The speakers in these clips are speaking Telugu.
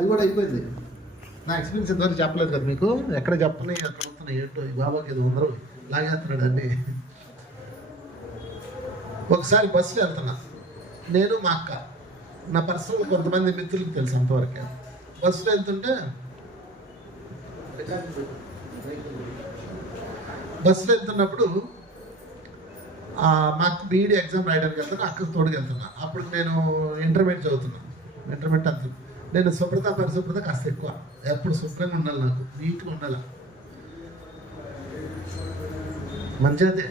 అది కూడా అయిపోయింది. నా ఎక్స్పీరియన్స్ ఇంతవరకు చెప్పలేదు కదా మీకు. ఎక్కడ చెప్తున్నాయి ఎక్కడ వస్తున్నాయి ఏంటో ఈ బాబాకి ఏదో అందరూ లాగేస్తున్నాడు అండి. ఒకసారి బస్సులో వెళ్తున్నా, నేను మా అక్క, నా పర్సనల్ కొంతమంది మిత్రులకు తెలుసు అంతవరకే. బస్సులో వెళ్తుంటే బస్సులో వెళ్తున్నప్పుడు మా అక్క బీఈడీ ఎగ్జామ్ రాయడానికి వెళ్తున్నా, అక్కకు తోడుకు వెళ్తున్నా. అప్పుడు నేను ఇంటర్మీడియట్ చదువుతున్నాను. ఇంటర్మీడియట్ అంత నేను శుభ్రత పరిశుభ్రత కాస్త ఎక్కువ, ఎప్పుడు శుభ్రంగా ఉండాలి, నాకు నీట్గా ఉండాలి. మంచిదే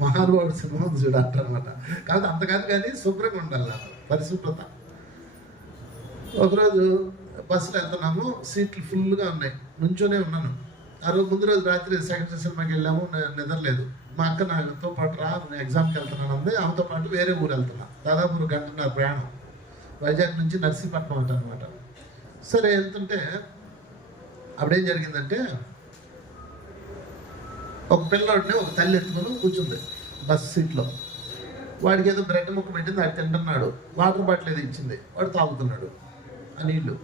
మహానుభావుడు సినిమా చూడ అంటారనమాట. కాబట్టి అంతకాదు కానీ శుభ్రంగా ఉండాలి నాకు, పరిశుభ్రత. ఒకరోజు బస్సులో వెళ్తున్నాము, సీట్లు ఫుల్గా ఉన్నాయి, నుంచోనే ఉన్నాను. ఆ రోజు ముందు రోజు రాత్రి సెకండ్ సినిమాకి వెళ్ళాము, నిద్రలేదు. మా అక్క నాతో పాటు రా, నేను ఎగ్జామ్కి వెళ్తున్నాను అంది. ఆమెతో పాటు వేరే ఊరు వెళ్తున్నా, దాదాపు 1 గంటన్నర ప్రయాణం, వైజాగ్ నుంచి నర్సీపట్నం అనమాట. సరే వెళ్తుంటే అప్పుడేం జరిగిందంటే, ఒక పిల్లవాడిని ఒక తల్లి ఎత్తుకొని కూర్చుంది బస్ సీట్లో. వాడికి ఏదో బ్రెడ్ ముక్క పెట్టింది, అది తింటున్నాడు. వాటర్ బాటిల్ ఏదో ఇచ్చింది, వాడు తాగుతున్నాడు ఆ నీళ్ళు.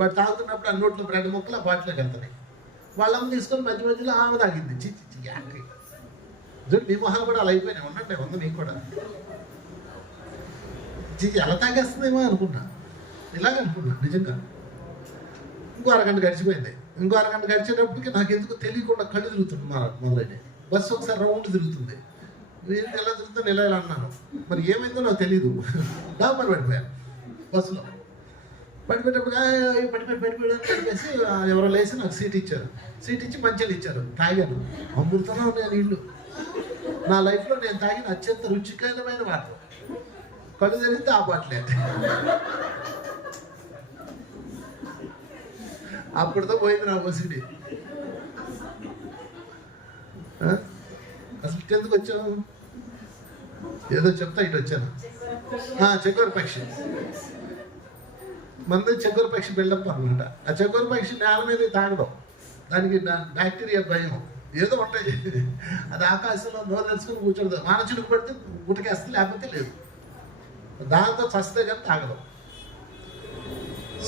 వాడు తాగుతున్నప్పుడు ఆ నోట్లో బ్రెడ్ ముక్కలు ఆ బాటిల్లోకి వెళ్తున్నాయి. వాళ్ళమ్మ తీసుకొని మధ్య మధ్యలో ఆమె తాగింది. చిచ్చి యాక్రి చూడు, మీ మొహాలు కూడా అలా అయిపోయినాయి. ఉన్నట్టే ఉంది మీకు కూడా. ఎలా తాగేస్తుందేమో అనుకున్నా, ఇలాగ అనుకున్నా నిజంగా. ఇంకో అరగంట గడిచిపోయింది. ఇంకో అరగంట గడిచేటప్పటికి నాకు ఎందుకు తెలియకుండా కళ్ళు తిరుగుతుంది మొదలైన. బస్సు ఒకసారి రౌండ్ తిరుగుతుంది. నేను ఎలా తిరుగుతాను, ఇలా అన్నాను. మరి ఏమైందో నాకు తెలీదు. డాబర్ పడిపోయాను బస్సులో. పడిపోయాడు అని చెప్పేసి ఎవరో లేసి నాకు సీట్ ఇచ్చారు. సీట్ ఇచ్చి మంచిగా ఇచ్చారు. తాగాను, అమృతంగా ఉన్నాయి నీళ్ళు. నా లైఫ్లో నేను తాగిన అత్యంత రుచికరమైన వాటర్. కళ్ళు తెరిగితే ఆ బాటిలే. అప్పటితో పోయింది నా బస్సుడి. అసలు ఎందుకు వచ్చాను, ఏదో చెప్తా ఇటు వచ్చాను. చెకోర పక్షి, మనది చెకోర పక్షి బిల్డప్ అనమాట. ఆ చెకోర పక్షి నేల మీద తాగడం, దానికి బ్యాక్టీరియా భయం ఏదో ఉంటాయి. అది ఆకాశంలో నోరు తెలుసుకుని కూర్చోదు. మానచుడికి పడితే గుటకేస్తుంది, లేకపోతే లేదు. దాంతో చస్తే కానీ తాగడం.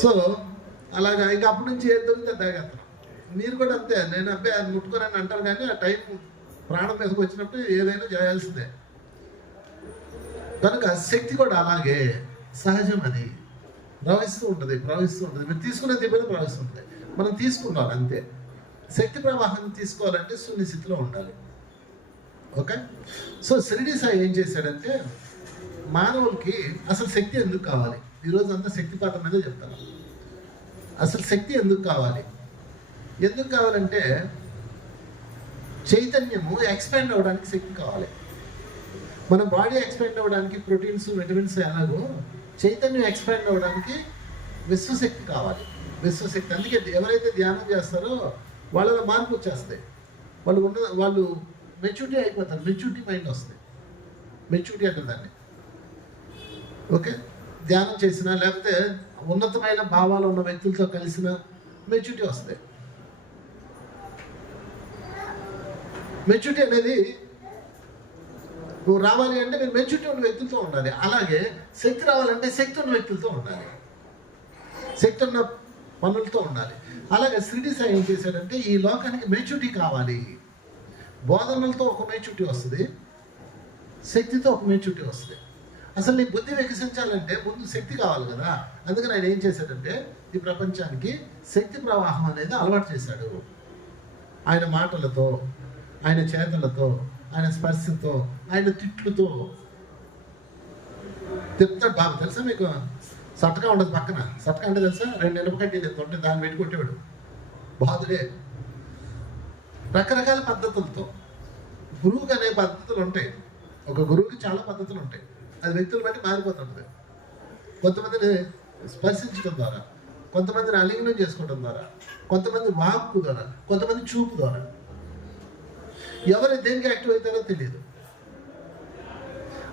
సో అలాగా ఇంకా అప్పటి నుంచి ఏది దొరికితే తాగేస్తాం. మీరు కూడా అంతే. నేను అబ్బాయి అది ముట్టుకోనని అంటారు, కానీ ఆ టైం ప్రాణం మీదకి వచ్చినప్పుడు ఏదైనా చేయాల్సిందే. కనుక శక్తి కూడా అలాగే సహజం, అది ప్రవహిస్తూ ఉంటుంది. మీరు తీసుకునే తిప్పని ప్రవహిస్తుంటుంది. మనం తీసుకున్నాం అంతే. శక్తి ప్రవాహాన్ని తీసుకోవాలంటే శూన్య స్థితిలో ఉండాలి. ఓకే. సో షిరిడి సాయి ఏం చేశాడంటే, మానవులకి అసలు శక్తి ఎందుకు కావాలి, ఈరోజు అంతా శక్తిపాతం మీద చెప్తాను. అసలు శక్తి ఎందుకు కావాలంటే చైతన్యము ఎక్స్పాండ్ అవ్వడానికి శక్తి కావాలి. మన బాడీ ఎక్స్పాండ్ అవ్వడానికి ప్రోటీన్స్ విటమిన్స్ ఎలాగో, చైతన్యం ఎక్స్పాండ్ అవ్వడానికి విశ్వశక్తి కావాలి. విశ్వశక్తి. అందుకే ఎవరైతే ధ్యానం చేస్తారో వాళ్ళలో మార్పు వచ్చేస్తాయి. వాళ్ళు మెచ్యూరిటీ అయిపోతారు. మెచ్యూరిటీ మైండ్ వస్తుంది. మెచ్యూరిటీ అంటే దాన్ని. ఓకే. ధ్యానం చేసినా లేకపోతే ఉన్నతమైన భావాలు ఉన్న వ్యక్తులతో కలిసిన మెచ్యూరిటీ వస్తాయి. మెచ్యూరిటీ అనేది నువ్వు రావాలి అంటే మీరు మెచ్యూరిటీ ఉన్న వ్యక్తులతో ఉండాలి. అలాగే శక్తి రావాలంటే శక్తి ఉన్న వ్యక్తులతో ఉండాలి, శక్తి ఉన్న పనులతో ఉండాలి. అలాగే షిరిడి సాయి ఏం చేశాడంటే, ఈ లోకానికి మెచ్యూరిటీ కావాలి. బోధనలతో ఒక మెచ్యూరిటీ వస్తుంది, శక్తితో ఒక మెచ్యూరిటీ వస్తుంది. అసలు నీ బుద్ధి వికసించాలంటే ముందు శక్తి కావాలి కదా. అందుకని ఆయన ఏం చేశాడంటే, ఈ ప్రపంచానికి శక్తి ప్రవాహం అనేది అలవాటు చేశాడు. ఆయన మాటలతో, ఆయన చేతలతో, ఆయన స్పర్శతో, ఆయన తిట్లుతో తిప్పుతాడు. బాగా తెలుసా మీకు? సటకా ఉండదు పక్కన. సటకా అంటే తెలుసా? 2 నిలబకడ్డీలు ఎంత ఉంటే దాన్ని పెట్టి కొట్టేవాడు. బాధుడే. రకరకాల పద్ధతులతో గురువుకి అనే పద్ధతులు ఉంటాయి. ఒక గురువుకి చాలా పద్ధతులు ఉంటాయి. అది వ్యక్తులు బట్టి మారిపోతుంటుంది. కొంతమందిని స్పర్శించడం ద్వారా, కొంతమందిని అలింగనం చేసుకోవడం ద్వారా, కొంతమంది వాక్కు ద్వారా, కొంతమంది చూపు ద్వారా. ఎవరు దేనికి యాక్టివ్ అవుతారో తెలియదు.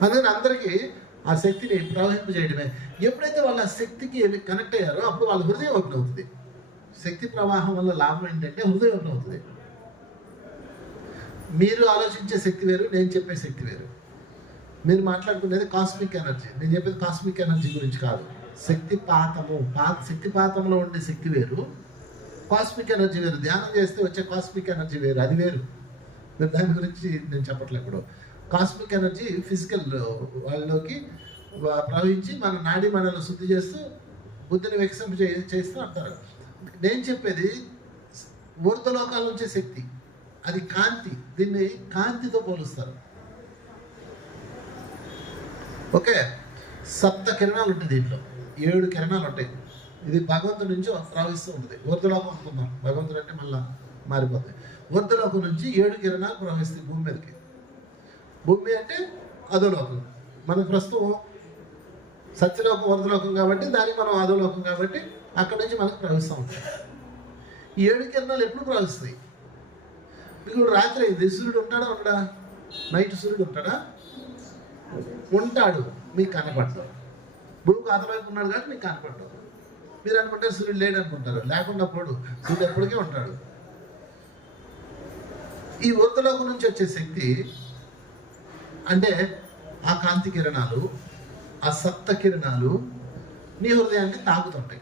అందుకని అందరికీ ఆ శక్తిని ప్రవహింపజేయడమే. ఎప్పుడైతే వాళ్ళ శక్తికి కనెక్ట్ అయ్యారో అప్పుడు వాళ్ళ హృదయం ఓపెన్ అవుతుంది. శక్తి ప్రవాహం వల్ల లాభం ఏంటంటే హృదయం ఓపెన్ అవుతుంది. మీరు ఆలోచించే శక్తి వేరు, నేను చెప్పే శక్తి వేరు. మీరు మాట్లాడుకునేది కాస్మిక్ ఎనర్జీ, నేను చెప్పేది కాస్మిక్ ఎనర్జీ గురించి కాదు. శక్తిపాతంలో ఉండే శక్తి వేరు, కాస్మిక్ ఎనర్జీ వేరు. ధ్యానం చేస్తే వచ్చే కాస్మిక్ ఎనర్జీ వేరు, అది వేరు. దాని గురించి నేను చెప్పట్లేదు. ఇప్పుడు కాస్మిక్ ఎనర్జీ ఫిజికల్ వాళ్ళలోకి ప్రవహించి మన నాడీ మండలం శుద్ధి చేస్తూ బుద్ధిని వికసింప చేస్తూ అంటారు. నేను చెప్పేది ఊర్ధ్వలోకాల నుంచే శక్తి, అది కాంతి. దీన్ని కాంతితో పోలుస్తారు. ఓకే, 7 కిరణాలు ఉంటాయి దీంట్లో, 7 కిరణాలు ఉంటాయి. ఇది భగవంతుడి నుంచి ప్రవహిస్తూ ఉంటుంది. ఊర్ధ్వలోకం అనుకుందాం, భగవంతుడు అంటే మళ్ళా మారిపోతాయి. ఊర్ధ్వలోకం నుంచి 7 కిరణాలు ప్రవహిస్తాయి భూమి మీదకి. భూమి అంటే అధోలోకం. మనకు ప్రస్తుతం సత్యలోకం ఊర్ధ్వలోకం కాబట్టి దానికి మనం అధోలోకం కాబట్టి అక్కడి నుంచి మనకు ప్రవహిస్తూ ఉంటాయి. ఈ 7 కిరణాలు ఎప్పుడు ప్రవహిస్తాయి? మీకు రాత్రి అయింది, సూర్యుడు ఉంటాడా ఉండడా? నైట్ సూర్యుడు ఉంటాడా? ఉంటాడు, మీకు కనపడతాడు. భూమికి అతవైపు ఉన్నాడు కాబట్టి మీకు కనపడతాడు. మీరు అనుకుంటారు సూర్యుడు లేడు అనుకుంటారు. లేకుండా పోడు, సూర్యుడు ఎప్పటికీ ఉంటాడు. ఈ ఊర్ధ్వలోకం నుంచి వచ్చే శక్తి అంటే ఆ కాంతి కిరణాలు, ఆ సప్త కిరణాలు నీ హృదయాన్ని తాకుతుంటాయి.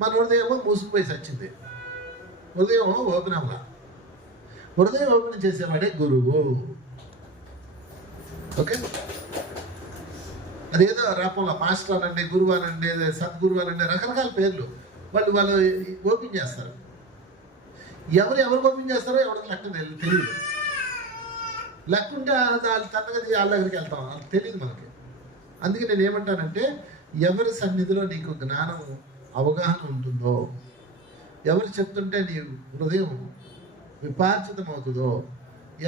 మన హృదయం మూసుకుపోయి సచ్చింది. హృదయం ఓపెన్ అవ్వాల. హృదయం ఓపెన్ చేసేవాడే గురువు. ఓకే, అదేదో రాపంలో మాస్టర్ అనండి, గురువు అనండి, సద్గురువు అనండి, రకరకాల పేర్లు వాళ్ళు ఓపెన్ చేస్తారు. ఎవరు ఓపెన్ చేస్తారో ఎవరికి లెక్క తెలియదు. లెక్క ఉంటే వాళ్ళు తన్నగది వాళ్ళ దగ్గరికి వెళ్తాం, అది తెలియదు మనకి. అందుకే నేను ఏమంటానంటే, ఎవరి సన్నిధిలో నీకు జ్ఞానం అవగాహన ఉంటుందో, ఎవరు చెప్తుంటే నీ హృదయం విపార్జితం అవుతుందో,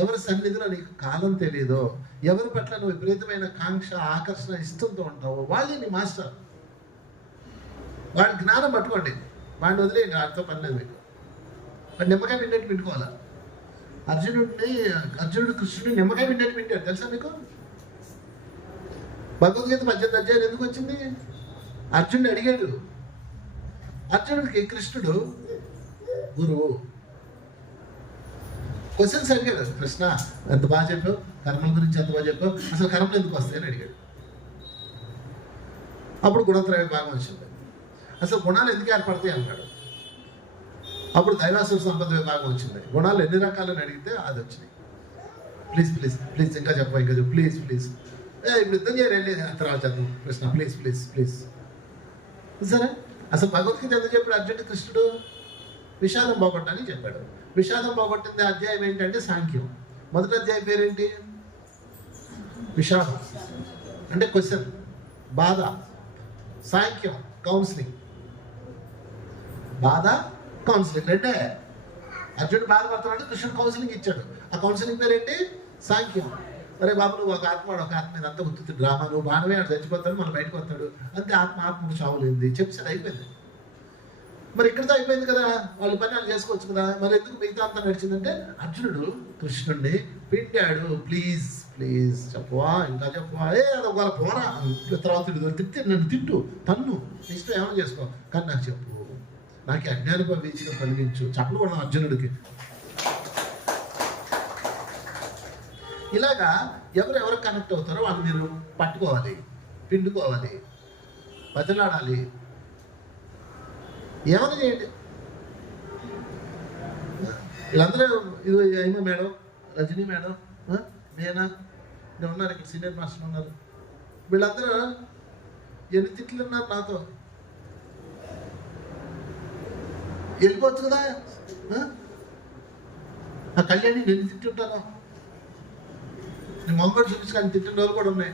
ఎవరి సన్నిధిలో నీకు కాలం తెలియదో, ఎవరి పట్ల నువ్వు విపరీతమైన కాంక్ష ఆకర్షణ ఇష్టంతో ఉంటావో వాళ్ళే నీ మాస్టర్. వాడి జ్ఞానం పట్టుకోండి, వాడిని వదిలేయండి, వాడితో పని లేదు మీకు. వాడు నిమ్మకాయ విండేట్టు వింటుకోవాలా. అర్జునుడు కృష్ణుడు నిమ్మకాయ విండేట్టు వింటాడు, తెలుసా మీకు? భగవద్గీత 18వ అధ్యాయం ఎందుకు వచ్చింది? అర్జునుడు అడిగాడు. అర్జునుడికి కృష్ణుడు గురువు. క్వశ్చన్స్ అడిగాడు. కృష్ణ ఎంత బాగా చెప్పావు, కర్మల గురించి ఎంత బాగా చెప్పావు, అసలు కర్మలు ఎందుకు వస్తాయని అడిగాడు. అప్పుడు గుణత్రయ భాగం వచ్చింది. అసలు గుణాలు ఎందుకు ఏర్పడతాయి అన్నాడు. అప్పుడు దైవాసుర సంపద విభాగం వచ్చింది. గుణాలు ఎన్ని రకాలని అడిగితే అది వచ్చినాయి. ప్లీజ్ ప్లీజ్ ప్లీజ్ ఇంకా చెప్పు, ఇంకా చెప్పు, ప్లీజ్ ప్లీజ్. ఇప్పుడు యుద్ధం చేయాలి తర్వాత చదువు కృష్ణ, ప్లీజ్ ప్లీజ్ ప్లీజ్. సరే, అసలు భగవద్గీత ఎందుకు చెప్పాడు అర్జునుడు? కృష్ణుడు విషాదం పోగొట్టని చెప్పాడు. విషాదం పోగొట్టింది అధ్యాయం ఏంటంటే సాంఖ్యం. మొదటి అధ్యాయం పేరేంటి? విషాదం అంటే క్వశ్చన్, బాధ. సాంఖ్యం కౌన్సిలింగ్. బాధ కౌన్సిలింగ్ రెండే. అర్జునుడు బాధపడుతున్నాడు, కృష్ణుడు కౌన్సిలింగ్ ఇచ్చాడు. ఆ కౌన్సిలింగ్ పేరేంటి? సాంఖ్యం. అరే బాబు, నువ్వు ఒక ఆత్మ మీద అంతా గుర్తు డ్రామా, నువ్వు బాణమే ఆడు చచ్చిపోతాడు, మనం బయటకు వస్తాడు అంతే. ఆత్మకు చావులేంది చెప్పేసాడు, అయిపోయింది. మరి ఇక్కడితో అయిపోయింది కదా, వాళ్ళ పని వాళ్ళు చేసుకోవచ్చు కదా. మరి ఎందుకు మిగతా అంతా నడిచిందంటే అర్జునుడు కృష్ణుడిని పిండాడు. ప్లీజ్ ప్లీజ్ చెప్పవా, ఇంకా చెప్పవా, అది ఒకవేళ పోరా తర్వాత తిట్టి నన్ను తిట్టు, తన్ను, ఇష్టం ఏమైనా చేసుకో, కానీ నాకు చెప్పు, నాకు అజ్ఞానప వీచిక కలిగించు. చెప్పలు కూడా అర్జునుడికి. ఇలాగా ఎవరు కనెక్ట్ అవుతారో వాళ్ళు మీరు పట్టుకోవాలి, పిండుకోవాలి, బతిలాడాలి, ఏమైనా చేయండి. వీళ్ళందరూ ఇది అయినా మేడం, రజనీ మేడం, నేనా, నేను ఉన్నారు ఇక్కడ, సీనియర్ మాస్టర్ ఉన్నారు. వీళ్ళందరూ ఎన్ని తిట్లు ఉన్నారు నాతో. వెళ్ళిపోవచ్చు కదా. ఆ కళ్యాణి నేను తిట్టుంటాను, నేను మొంగడు చూపించి కానీ తిట్టిన రోజులు కూడా ఉన్నాయి.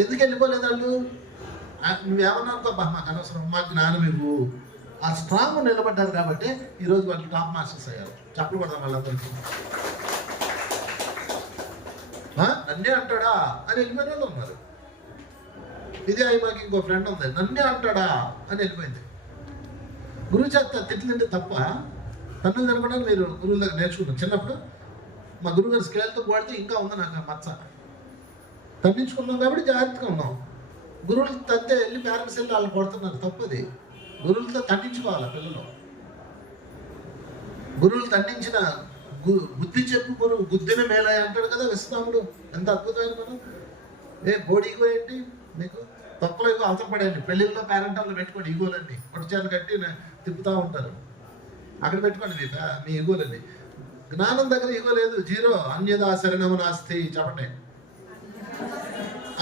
ఎందుకు వెళ్ళిపోలేదు వాళ్ళు? నువ్వేమన్నా అనుకో, మాకు అనవసరం, మాకు జ్ఞానం ఇవ్వు. ఆ స్ట్రాంగ్ నిలబడ్డారు కాబట్టి ఈరోజు వాళ్ళు టాప్ మాస్టర్స్ అయ్యారు. చెప్పలు పడదాం వాళ్ళందరికీ. నన్నే అంటాడా అని వెళ్ళిపోయిన వాళ్ళు ఉన్నారు. ఇదే అయి మాకు ఇంకో ఫ్రెండ్ ఉంది, నన్నే అంటాడా అని వెళ్ళిపోయింది. గురువు చేత తిట్లంటే తప్ప తన్నులు తినకుండా మీరు గురువుల దగ్గర నేర్చుకున్నాం. చిన్నప్పుడు మా గురువు గారు స్కేల్తో కొడితే ఇంకా ఉంది నాకు మచ్చ. తన్నించుకున్నాం కాబట్టి జాగ్రత్తగా ఉన్నాం. గురువులకి తంతే వెళ్ళి పేరెంట్స్ వెళ్ళి వాళ్ళు కొడుతున్నారు, తప్పది. గురువులతో తండించుకోవాలి పిల్లలు. గురువులు తండించిన బుద్ధి చెప్పు గురువు బుద్ధిని మేలాయి అంటాడు కదా విశ్వనాథుడు. ఎంత అద్భుతమైన మనం. బోడీకి ఏంటి మీకు తొక్కలో ఎక్కువ అవతల పడేయండి. పెళ్ళిళ్ళలో పేరెంటాల్లో పెట్టుకోండి ఈగోలన్నీ, పొడిచాలు కట్టి తిప్పుతూ ఉంటారు. అక్కడ పెట్టుకోండి మీ ఈగోలన్నీ. జ్ఞానం దగ్గర ఈగో లేదు, జీరో. అన్యదా శరణము నాస్తి. చెప్పండి,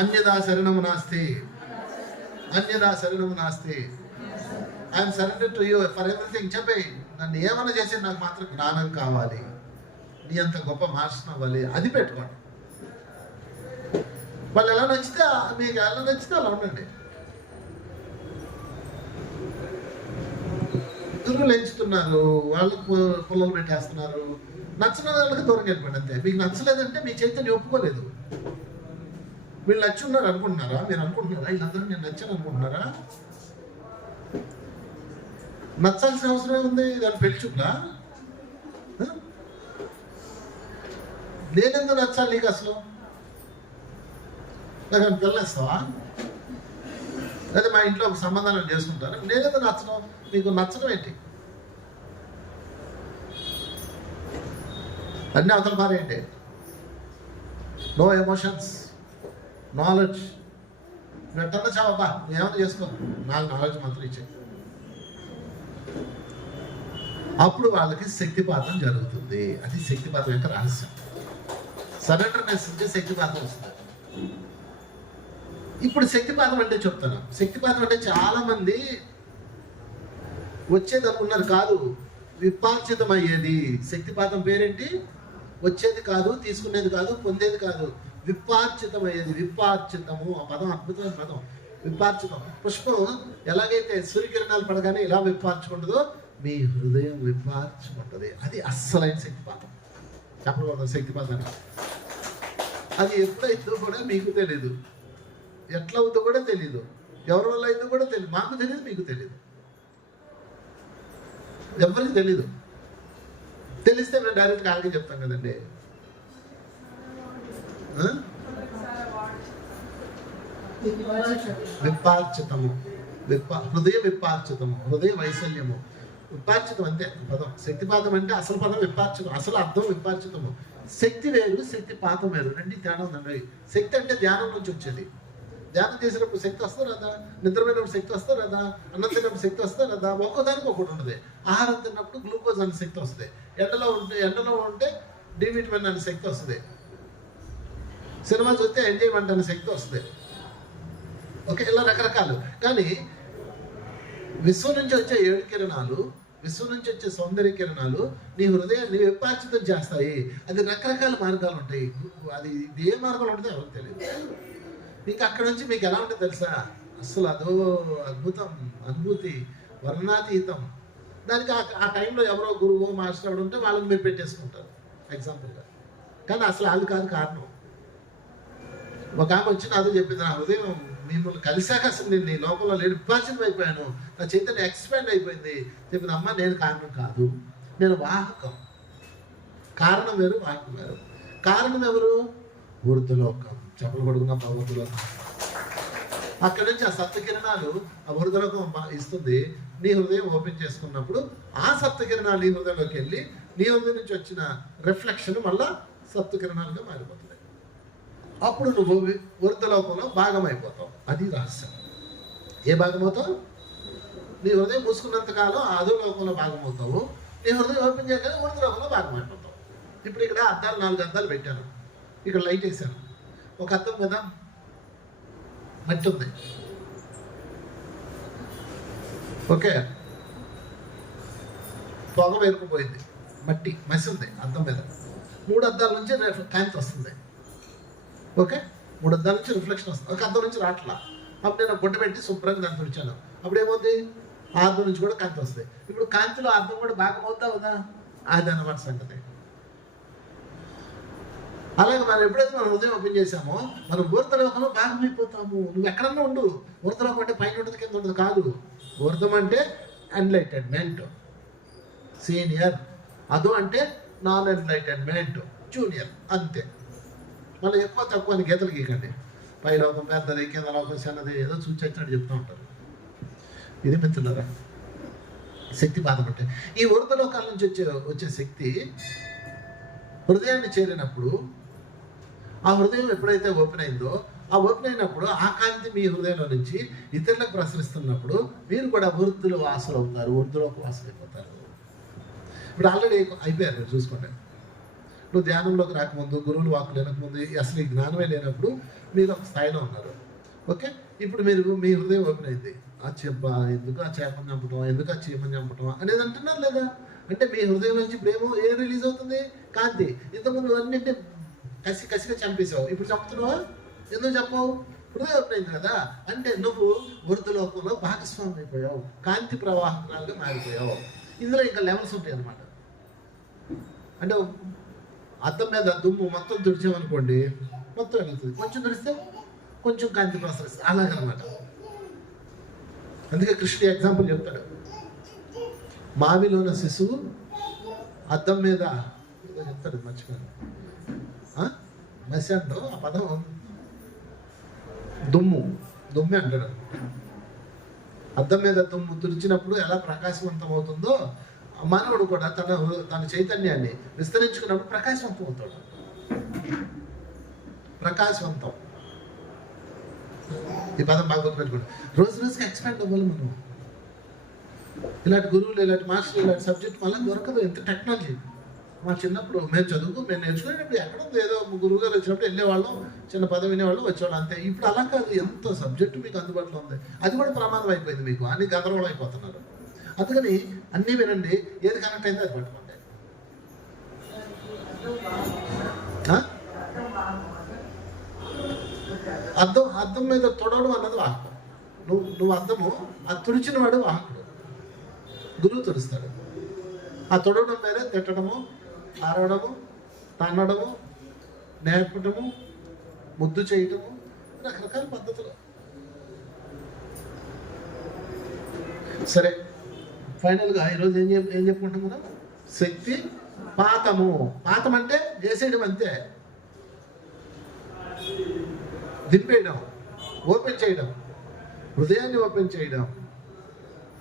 అన్యదా శరణము నాస్తి, అన్యదా శరణము నాస్తి. I'm surrender to you for everything. చెప్పేయి, నన్ను ఏమైనా చేసి నాకు మాత్రం జ్ఞానం కావాలి, నీ అంత గొప్ప మాస్టర్ అవ్వాలి, అది పెట్టుకోండి. వాళ్ళు ఎలా నచ్చితే మీకు ఎలా నచ్చితే అలా ఉండండి. దుర్గులు ఎంచుతున్నారు, వాళ్ళకు పుల్లలు పెట్టేస్తున్నారు. నచ్చిన వాళ్ళకి దూరం వెళ్ళిపోండి అంతే. మీకు నచ్చలేదంటే మీ చైతన్యం ఒప్పుకోలేదు. వీళ్ళు నచ్చి ఉన్నారు అనుకుంటున్నారా? మీరు అనుకుంటున్నారా వీళ్ళందరూ నేను నచ్చాను అనుకుంటున్నారా? నచ్చాల్సిన అవసరం ఉంది. దాన్ని పెళ్లి చూపులా? నేనెందుకు నచ్చాలి నీకు అసలు? నాకు పిల్లేస్తావా? లేదా మా ఇంట్లో ఒక సంబంధాలు చేసుకుంటారు, నేనెందుకు నచ్చడం? నీకు నచ్చడం ఏంటి? అన్నీ అవతల మారేయండి. No emotions, knowledge. నువ్వు ఎట్లా చావబ్బా, నువ్వేమైనా చేసుకో, నాకు నాలెడ్జ్ మాత్రం ఇచ్చే. అప్పుడు వాళ్ళకి శక్తిపాతం జరుగుతుంది. అది శక్తిపాతం యొక్క రహస్యం. సరెండర్నెస్ ఉంటే శక్తిపాతం వస్తుంది. ఇప్పుడు శక్తిపాతం అంటే చెప్తాను. శక్తిపాతం అంటే చాలా మంది వచ్చేది అనుకున్నారు, కాదు, విపార్జితం అయ్యేది. శక్తిపాతం పేరేంటి? వచ్చేది కాదు, తీసుకునేది కాదు, పొందేది కాదు, విపార్జితం అయ్యేది. విపార్జితము, ఆ పదం అద్భుతమైన పదం, విపార్జితం. పుష్పం ఎలాగైతే సూర్యకిరణాలు పడగానే ఇలా విపార్చుకుంటుందో మీ హృదయం విపార్చుకుంటుంది. అది అస్సలైన శక్తిపాతం. చెప్పకూడదు శక్తిపాతం. అది ఎప్పుడైందో కూడా మీకు తెలీదు, ఎట్లా అవుతుందో కూడా తెలీదు, ఎవరి వల్ల అయిందో కూడా తెలియదు. మాకు తెలియదు, మీకు తెలియదు, ఎవరికి తెలీదు. తెలిస్తే మేము డైరెక్ట్గా అలాగే చెప్తాం కదండి. విపార్చితము, హృదయ విపార్చితము, హృదయ వైశల్యము, విపార్చితం అంతే పదం. శక్తిపాతం అంటే అసలు పదం విపార్చితం, అసలు అర్థం విపార్చితము. శక్తి వేరు, శక్తిపాతం వేరు, రెండు తేడా ఉందండి. శక్తి అంటే ధ్యానం నుంచి వచ్చేది. ధ్యానం చేసినప్పుడు శక్తి వస్తా రాదా? నిద్రపోయినప్పుడు శక్తి వస్తా రాదా? అన్నం తిన్నప్పుడు శక్తి వస్తా రాదా? ఒక్కోదానికి ఒకటి ఉంటుంది. ఆహారం తిన్నప్పుడు గ్లూకోజ్ అనే శక్తి వస్తుంది. ఎండలో ఉంటే డి విటమిన్ అనే శక్తి వస్తుంది. సినిమా చూస్తే ఎంజాయ్మెంట్ అనే శక్తి వస్తుంది. ఓకే, ఇలా రకరకాలు. కానీ విశ్వం నుంచి వచ్చే 7 కిరణాలు, విశ్వం నుంచి వచ్చే సౌందర్య కిరణాలు నీ హృదయాన్ని విపార్జితం చేస్తాయి. అది రకరకాల మార్గాలు ఉంటాయి. అది ఏ మార్గంలో ఉంటుందో ఎవరికి తెలియదు. మీకు అక్కడ నుంచి మీకు ఎలా ఉంటుంది తెలుసా? అసలు అదో అద్భుతం, అనుభూతి, వర్ణాతీతం. దానికి ఆ టైంలో ఎవరో గురువు మాస్టర్ ఎవరు ఉంటే వాళ్ళని మీరు పెట్టేసుకుంటారు ఎగ్జాంపుల్గా. కానీ అసలు వాళ్ళు కాదు కారణం. ఒక ఆమె వచ్చి నాతో చెప్పింది, నా హృదయం మిమ్మల్ని కలిసాక అసలు నేను నీ లోపల లేని విపార్జితం అయిపోయాను, నా చైతన్యం ఎక్స్పాండ్ అయిపోయింది. చెప్పింది, అమ్మ నేను కారణం కాదు, నేను వాహకం. కారణం వేరు, వాహకం వేరు. కారణం ఎవరు? ఊర్ధలోకం. చెప్పలు పడుకున్న భగవంతులోకం. అక్కడి నుంచి ఆ సప్తకిరణాలు ఆ ఊర్ధలోకం ఇస్తుంది. నీ హృదయం ఓపెన్ చేసుకున్నప్పుడు ఆ సప్తకిరణాలు నీ హృదయంలోకి వెళ్ళి నీ హృదయం నుంచి వచ్చిన రిఫ్లెక్షన్ మళ్ళా సప్తకిరణాలుగా మారిపోతుంది. అప్పుడు నువ్వు ఊర్ధలోకంలో భాగం అయిపోతావు. అది రహస్యం. ఏ భాగం అవుతావు? నీ హృదయం మూసుకున్నంతకాలం అధోలోకంలో భాగం అవుతావు. నీ హృదయం ఓపెన్ చేయగానే ఊర్ధలోకంలో భాగం అయిపోతావు. ఇప్పుడు ఇక్కడ 4 అద్దాలు పెట్టాను, ఇక్కడ లైట్ వేసాను. ఒక అద్దం కదా మట్టి ఉంది, ఓకే, పొగ వేరుకుపోయింది, మట్టి మసి ఉంది అద్దం మీద. 3 అద్దాల నుంచి కాంతి వస్తుంది. ఓకే, 3 అద్దాల నుంచి రిఫ్లెక్షన్ వస్తుంది. ఒక అద్దం నుంచి రాట్లా. అప్పుడు నేను గుడ్డ పెట్టి శుభ్రంగా దాన్ని తుడిచాను. అప్పుడు ఏమవుతుంది? ఆ అద్దం నుంచి కూడా కాంతి వస్తుంది. ఇప్పుడు కాంతిలో అద్దం కూడా భాగం అవుతా కదా, అది అన్నమాట సంగతి. అలాగే మనం ఎప్పుడైతే మనం హృదయం ఓపెన్ చేసామో మనం ఊర్ధలోకంలో భాగమైపోతాము. నువ్వు ఎక్కడన్నా ఉండు. ఊర్ధలోకం అంటే పైన ఉంటుంది, కింద ఉంటుంది కాదు. ఊర్ధం అంటే ఎన్లైటెన్మెంట్, సీనియర్. అదో అంటే నాన్ ఎన్లైటెన్మెంట్, జూనియర్. అంతే. మళ్ళీ ఎక్కువ తక్కువ అని గీతలు గీకండి. పై లోకం పెద్దది, కింద లోకం చిన్నది, ఏదో చూచొచ్చినట్టు చెప్తూ ఉంటారు. ఇది మిత్రులరా శక్తిపాతం అంటే. ఈ ఊర్ధలోకాల నుంచి వచ్చే శక్తి హృదయాన్ని చేరినప్పుడు, ఆ హృదయం ఎప్పుడైతే ఓపెన్ అయిందో ఆ ఓపెన్ అయినప్పుడు ఆ కాంతి మీ హృదయంలో నుంచి ఇతరులకు ప్రసరిస్తున్నప్పుడు మీరు కూడా వృద్ధులు వాసులు అవుతారు, వృద్ధులకు వాసులు అయిపోతారు. ఇప్పుడు ఆల్రెడీ అయిపోయారు. మీరు చూసుకోండి, నువ్వు ధ్యానంలోకి రాకముందు, గురువులు వాకు లేనకముందు, అసలు ఈ జ్ఞానమే లేనప్పుడు మీరు ఒక స్థాయిలో ఉన్నారు. ఓకే, ఇప్పుడు మీరు మీ హృదయం ఓపెన్ అయింది. ఆ చెప్ప ఎందుకు ఆ చేపని చంపటం, ఎందుకు ఆ చీమని చంపటం అనేది అంటున్నారు లేదా? అంటే మీ హృదయం నుంచి ప్రేమ ఏం రిలీజ్ అవుతుంది? కాంతి. ఇంతకుముందు అన్నింటి కసిగా చంపేసావు, ఇప్పుడు చంపుతున్నావా? ఎందుకు చెప్పావు? హృదయం ఓపెన్ అయింది కదా. అంటే నువ్వు వృద్ధులోకంలో భాగస్వామి అయిపోయావు, కాంతి ప్రవాహకాలుగా మారిపోయావు. ఇందులో ఇంకా లెవెల్స్ ఉంటాయి అన్నమాట. అంటే అద్దం మీద దుమ్ము మొత్తం తుడిచామనుకోండి, మొత్తం వెళ్తుంది. కొంచెం తుడిస్తే కొంచెం కాంతి ప్రసరిస్తుంది, అలాగనమాట. అందుకే కృష్ణుడు ఎగ్జాంపుల్ చెప్తాడు. మావిలోన శిశువు అద్దం మీద చెప్తాడు, మర్చిపోయాను. మెస్సంలో ఆ పదం దుమ్మే అంటాడు. అద్దం మీద దుమ్ము తుడిచినప్పుడు ఎలా ప్రకాశవంతం అవుతుందో మానవుడు కూడా తన చైతన్యాన్ని విస్తరించుకున్నప్పుడు ప్రకాశవంతం అవుతాడు. ప్రకాశవంతం, ఈ పదం బాగా గుర్తుపెట్టుకోండి. రోజుకి ఎక్స్పాండ్ అవ్వాలి మనం. ఇలాంటి గురువులు, ఇలాంటి మాస్టర్లు, ఇలాంటి సబ్జెక్ట్ వల్ల దొరకదు. ఎంత టెక్నాలజీ. మా చిన్నప్పుడు మేము నేర్చుకునేటప్పుడు ఎక్కడో ఏదో గురువు గారు వచ్చినప్పుడు వెళ్ళేవాళ్ళం, చిన్న పదం వినేవాళ్ళం, వచ్చేవాళ్ళం, అంతే. ఇప్పుడు అలా కాదు, ఎంత సబ్జెక్టు మీకు అందుబాటులో ఉంది. అది కూడా ప్రమాదం అయిపోయింది మీకు, అన్ని గందరగోళం అయిపోతున్నారు. అందుకని అన్నీ వినండి, ఏది కనెక్ట్ అయిందో అది పట్టుకోండి. అద్దం మీద తొడవడం అన్నది వాహకం. నువ్వు అద్దము, ఆ తుడిచిన వాడు వాహకుడు, గురువు తుడుస్తాడు. ఆ తొడవడం వేరే, తిట్టడము, ఆరవడము, తన్నడము, నేర్పడము, ముద్దు చేయటము, రకరకాల పద్ధతులు. సరే, ఫైనల్గా ఈరోజు ఏం చెప్పుకుంటాం మనం? శక్తి పాతము. పాతం అంటే చేసేయడం, అంతే. దింపేయడం, ఓపెన్ చేయడం, హృదయాన్ని ఓపెన్ చేయడం,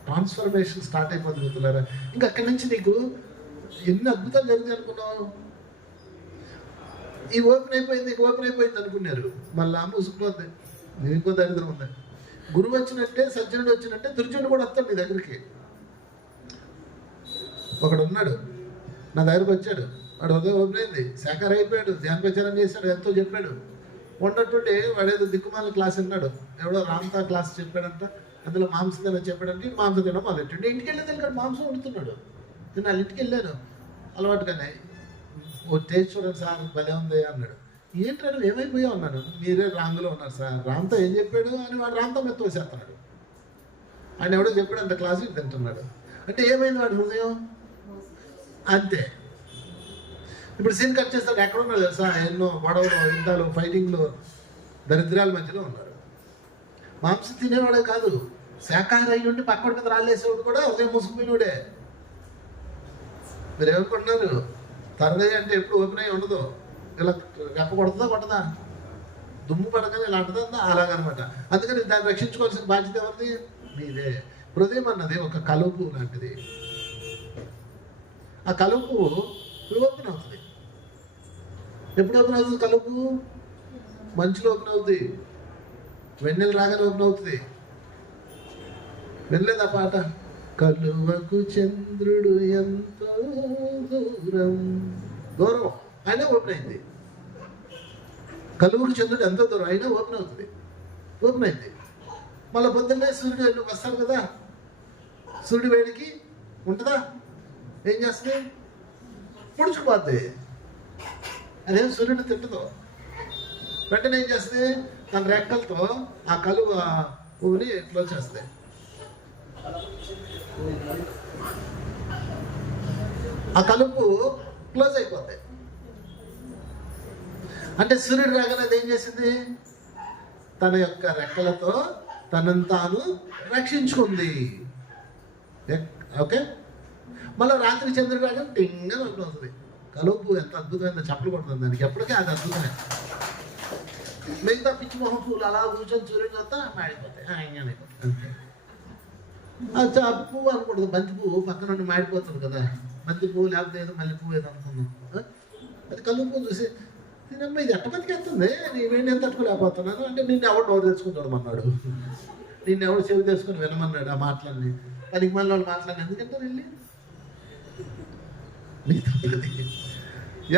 ట్రాన్స్ఫర్మేషన్ స్టార్ట్ అయిపోతుంది మిత్రులారా. ఇంకా అక్కడి నుంచి నీకు ఎన్ని అద్భుతాలు జరిగింది అనుకున్నావు. ఈ ఓపెన్ అయిపోయింది అనుకున్నారు, మళ్ళీ మూసుకుపోద్ది. నీకో దరిద్రం ఉంది. గురువు వచ్చినట్టే, సజ్జనుడు వచ్చినట్టే దుర్జనుడు కూడా వస్తాడు నీ దగ్గరికి. ఒకడు ఉన్నాడు, నా దగ్గరకు వచ్చాడు, వాడు హృదయం ఓపెన్ అయింది, శాఖాహారి అయిపోయాడు, ధ్యాన ప్రచారం చేశాడు, ఎంతో చెప్పాడు. ఉన్నట్టుండి వాడేదో దిక్కుమాల క్లాస్ విన్నాడు, ఎవడో రామ్తా క్లాస్ చెప్పాడంట, అందులో మాంసం తిన చెప్పాడంటే మాంసం తినడం మొదలెట్టాడు. ఇంటికి వెళ్ళేది ఇక్కడ మాంసం వండుతున్నాడు. నేను వాళ్ళ ఇంటికి వెళ్ళాను అలవాటుగానే. ఓ టేస్ట్ చూడండి సార్, భలే ఉంది అన్నాడు. ఏంటంటే ఏమైపోయావు అన్నాను. మీరే రాంగులో ఉన్నారు సార్, రామ్తా ఏం చెప్పాడు అని వాడు రామ్తా మీద తోసేస్తున్నాడు. ఆయన ఎవడో చెప్పాడు అంత క్లాసుకి తింటున్నాడు. అంటే ఏమైంది వాడి హృదయం? అంతే. ఇప్పుడు సీన్ కట్ చేస్తాడు, ఎక్కడ ఉన్నాడు తెలుసా? ఎన్నో గొడవలు, యుద్ధాలు, ఫైటింగ్లు, దరిద్రాల మధ్యలో ఉన్నారు. మాంసం తినేవాడే కాదు, శాఖాహారి అయ్యి ఉండి పక్కడి మీద రాళ్ళేసేవాడు కూడా ఉదయం మూసుకుపోయినోడే. మీరు ఏమనుకుంటున్నారు? తరగతి అంటే ఎప్పుడు ఓపెన్ అయ్యి ఉండదు, ఇలా గప్ప కొడతా, దుమ్ము పడగానే ఇలా అంటుందా, అలాగనమాట. అందుకని దాన్ని రక్షించుకోవాల్సిన బాధ్యత ఎవరిది? మీదే. హృదయం అన్నది ఒక కలుపు లాంటిది. ఆ కలుపు ఓపెన్ అవుతుంది. ఎప్పుడు ఓపెన్ అవుతుంది కలుపు? మంచులో ఓపెన్ అవుతుంది, వెన్నెల రాగానే ఓపెన్ అవుతుంది. వినలేదా పాట? కలువకు చంద్రుడు ఎంతో దూరం అయినా ఓపెన్ అయింది. కలువకు చంద్రుడు ఎంతో దూరం అయినా ఓపెన్ అవుతుంది, ఓపెన్ అయింది. మళ్ళీ పొద్దున్నే సూర్యుడు వస్తాడు కదా, సూర్యుడు వేడికి ఉంటుందా? ఏం చేస్తుంది? పొడుచుకుపోద్ది. అదేం సూర్యుడు తింటుందో, వెంటనే ఏం చేస్తుంది? తన రెక్కలతో ఆ కలువ పువ్వుని క్లోజ్ చేస్తాయి. ఆ కలుపు క్లోజ్ అయిపోతాయి. అంటే సూర్యుడు రాగానే అది ఏం చేసింది? తన యొక్క రెక్కలతో తనను తాను రక్షించుకుంది. ఓకే, మళ్ళీ రాత్రి చంద్రుడు రాగానే టింగ్ అని అవుతుంది. కలుపు ఎంత అద్భుతమైన చప్పలు కొడుతుంది దానికి, ఎప్పటికీ అది అద్భుతమే. మిగతా పిచ్చి మొహం పూలు అలా కూర్చొని సూర్యుడు వస్తా మాడిపోతాయి, అంతే. ఆ పువ్వు అనకూడదు, బంతి పువ్వు పక్కన నుండి మాడిపోతుంది కదా, బంతి పువ్వు లేకపోతే ఏదో మల్లె పువ్వు ఏదో అనుకున్నాం. అది కలుపు పువ్వు చూసి దీనమ్మ ఇది ఎట్ట బతికేస్తుంది, నేను తట్టుకోలేకపోతున్నాను అంటే నిన్ను ఎవడు నోరు తెచ్చుకుని చూడమన్నాడు, నిన్ను ఎవడు చెవి తెచ్చుకొని వినమన్నాడు ఆ మాటలన్నీ. పనికి మళ్ళీ వాళ్ళు మాట్లాడి ఎందుకంటారు వెళ్ళి నీ తప్పది.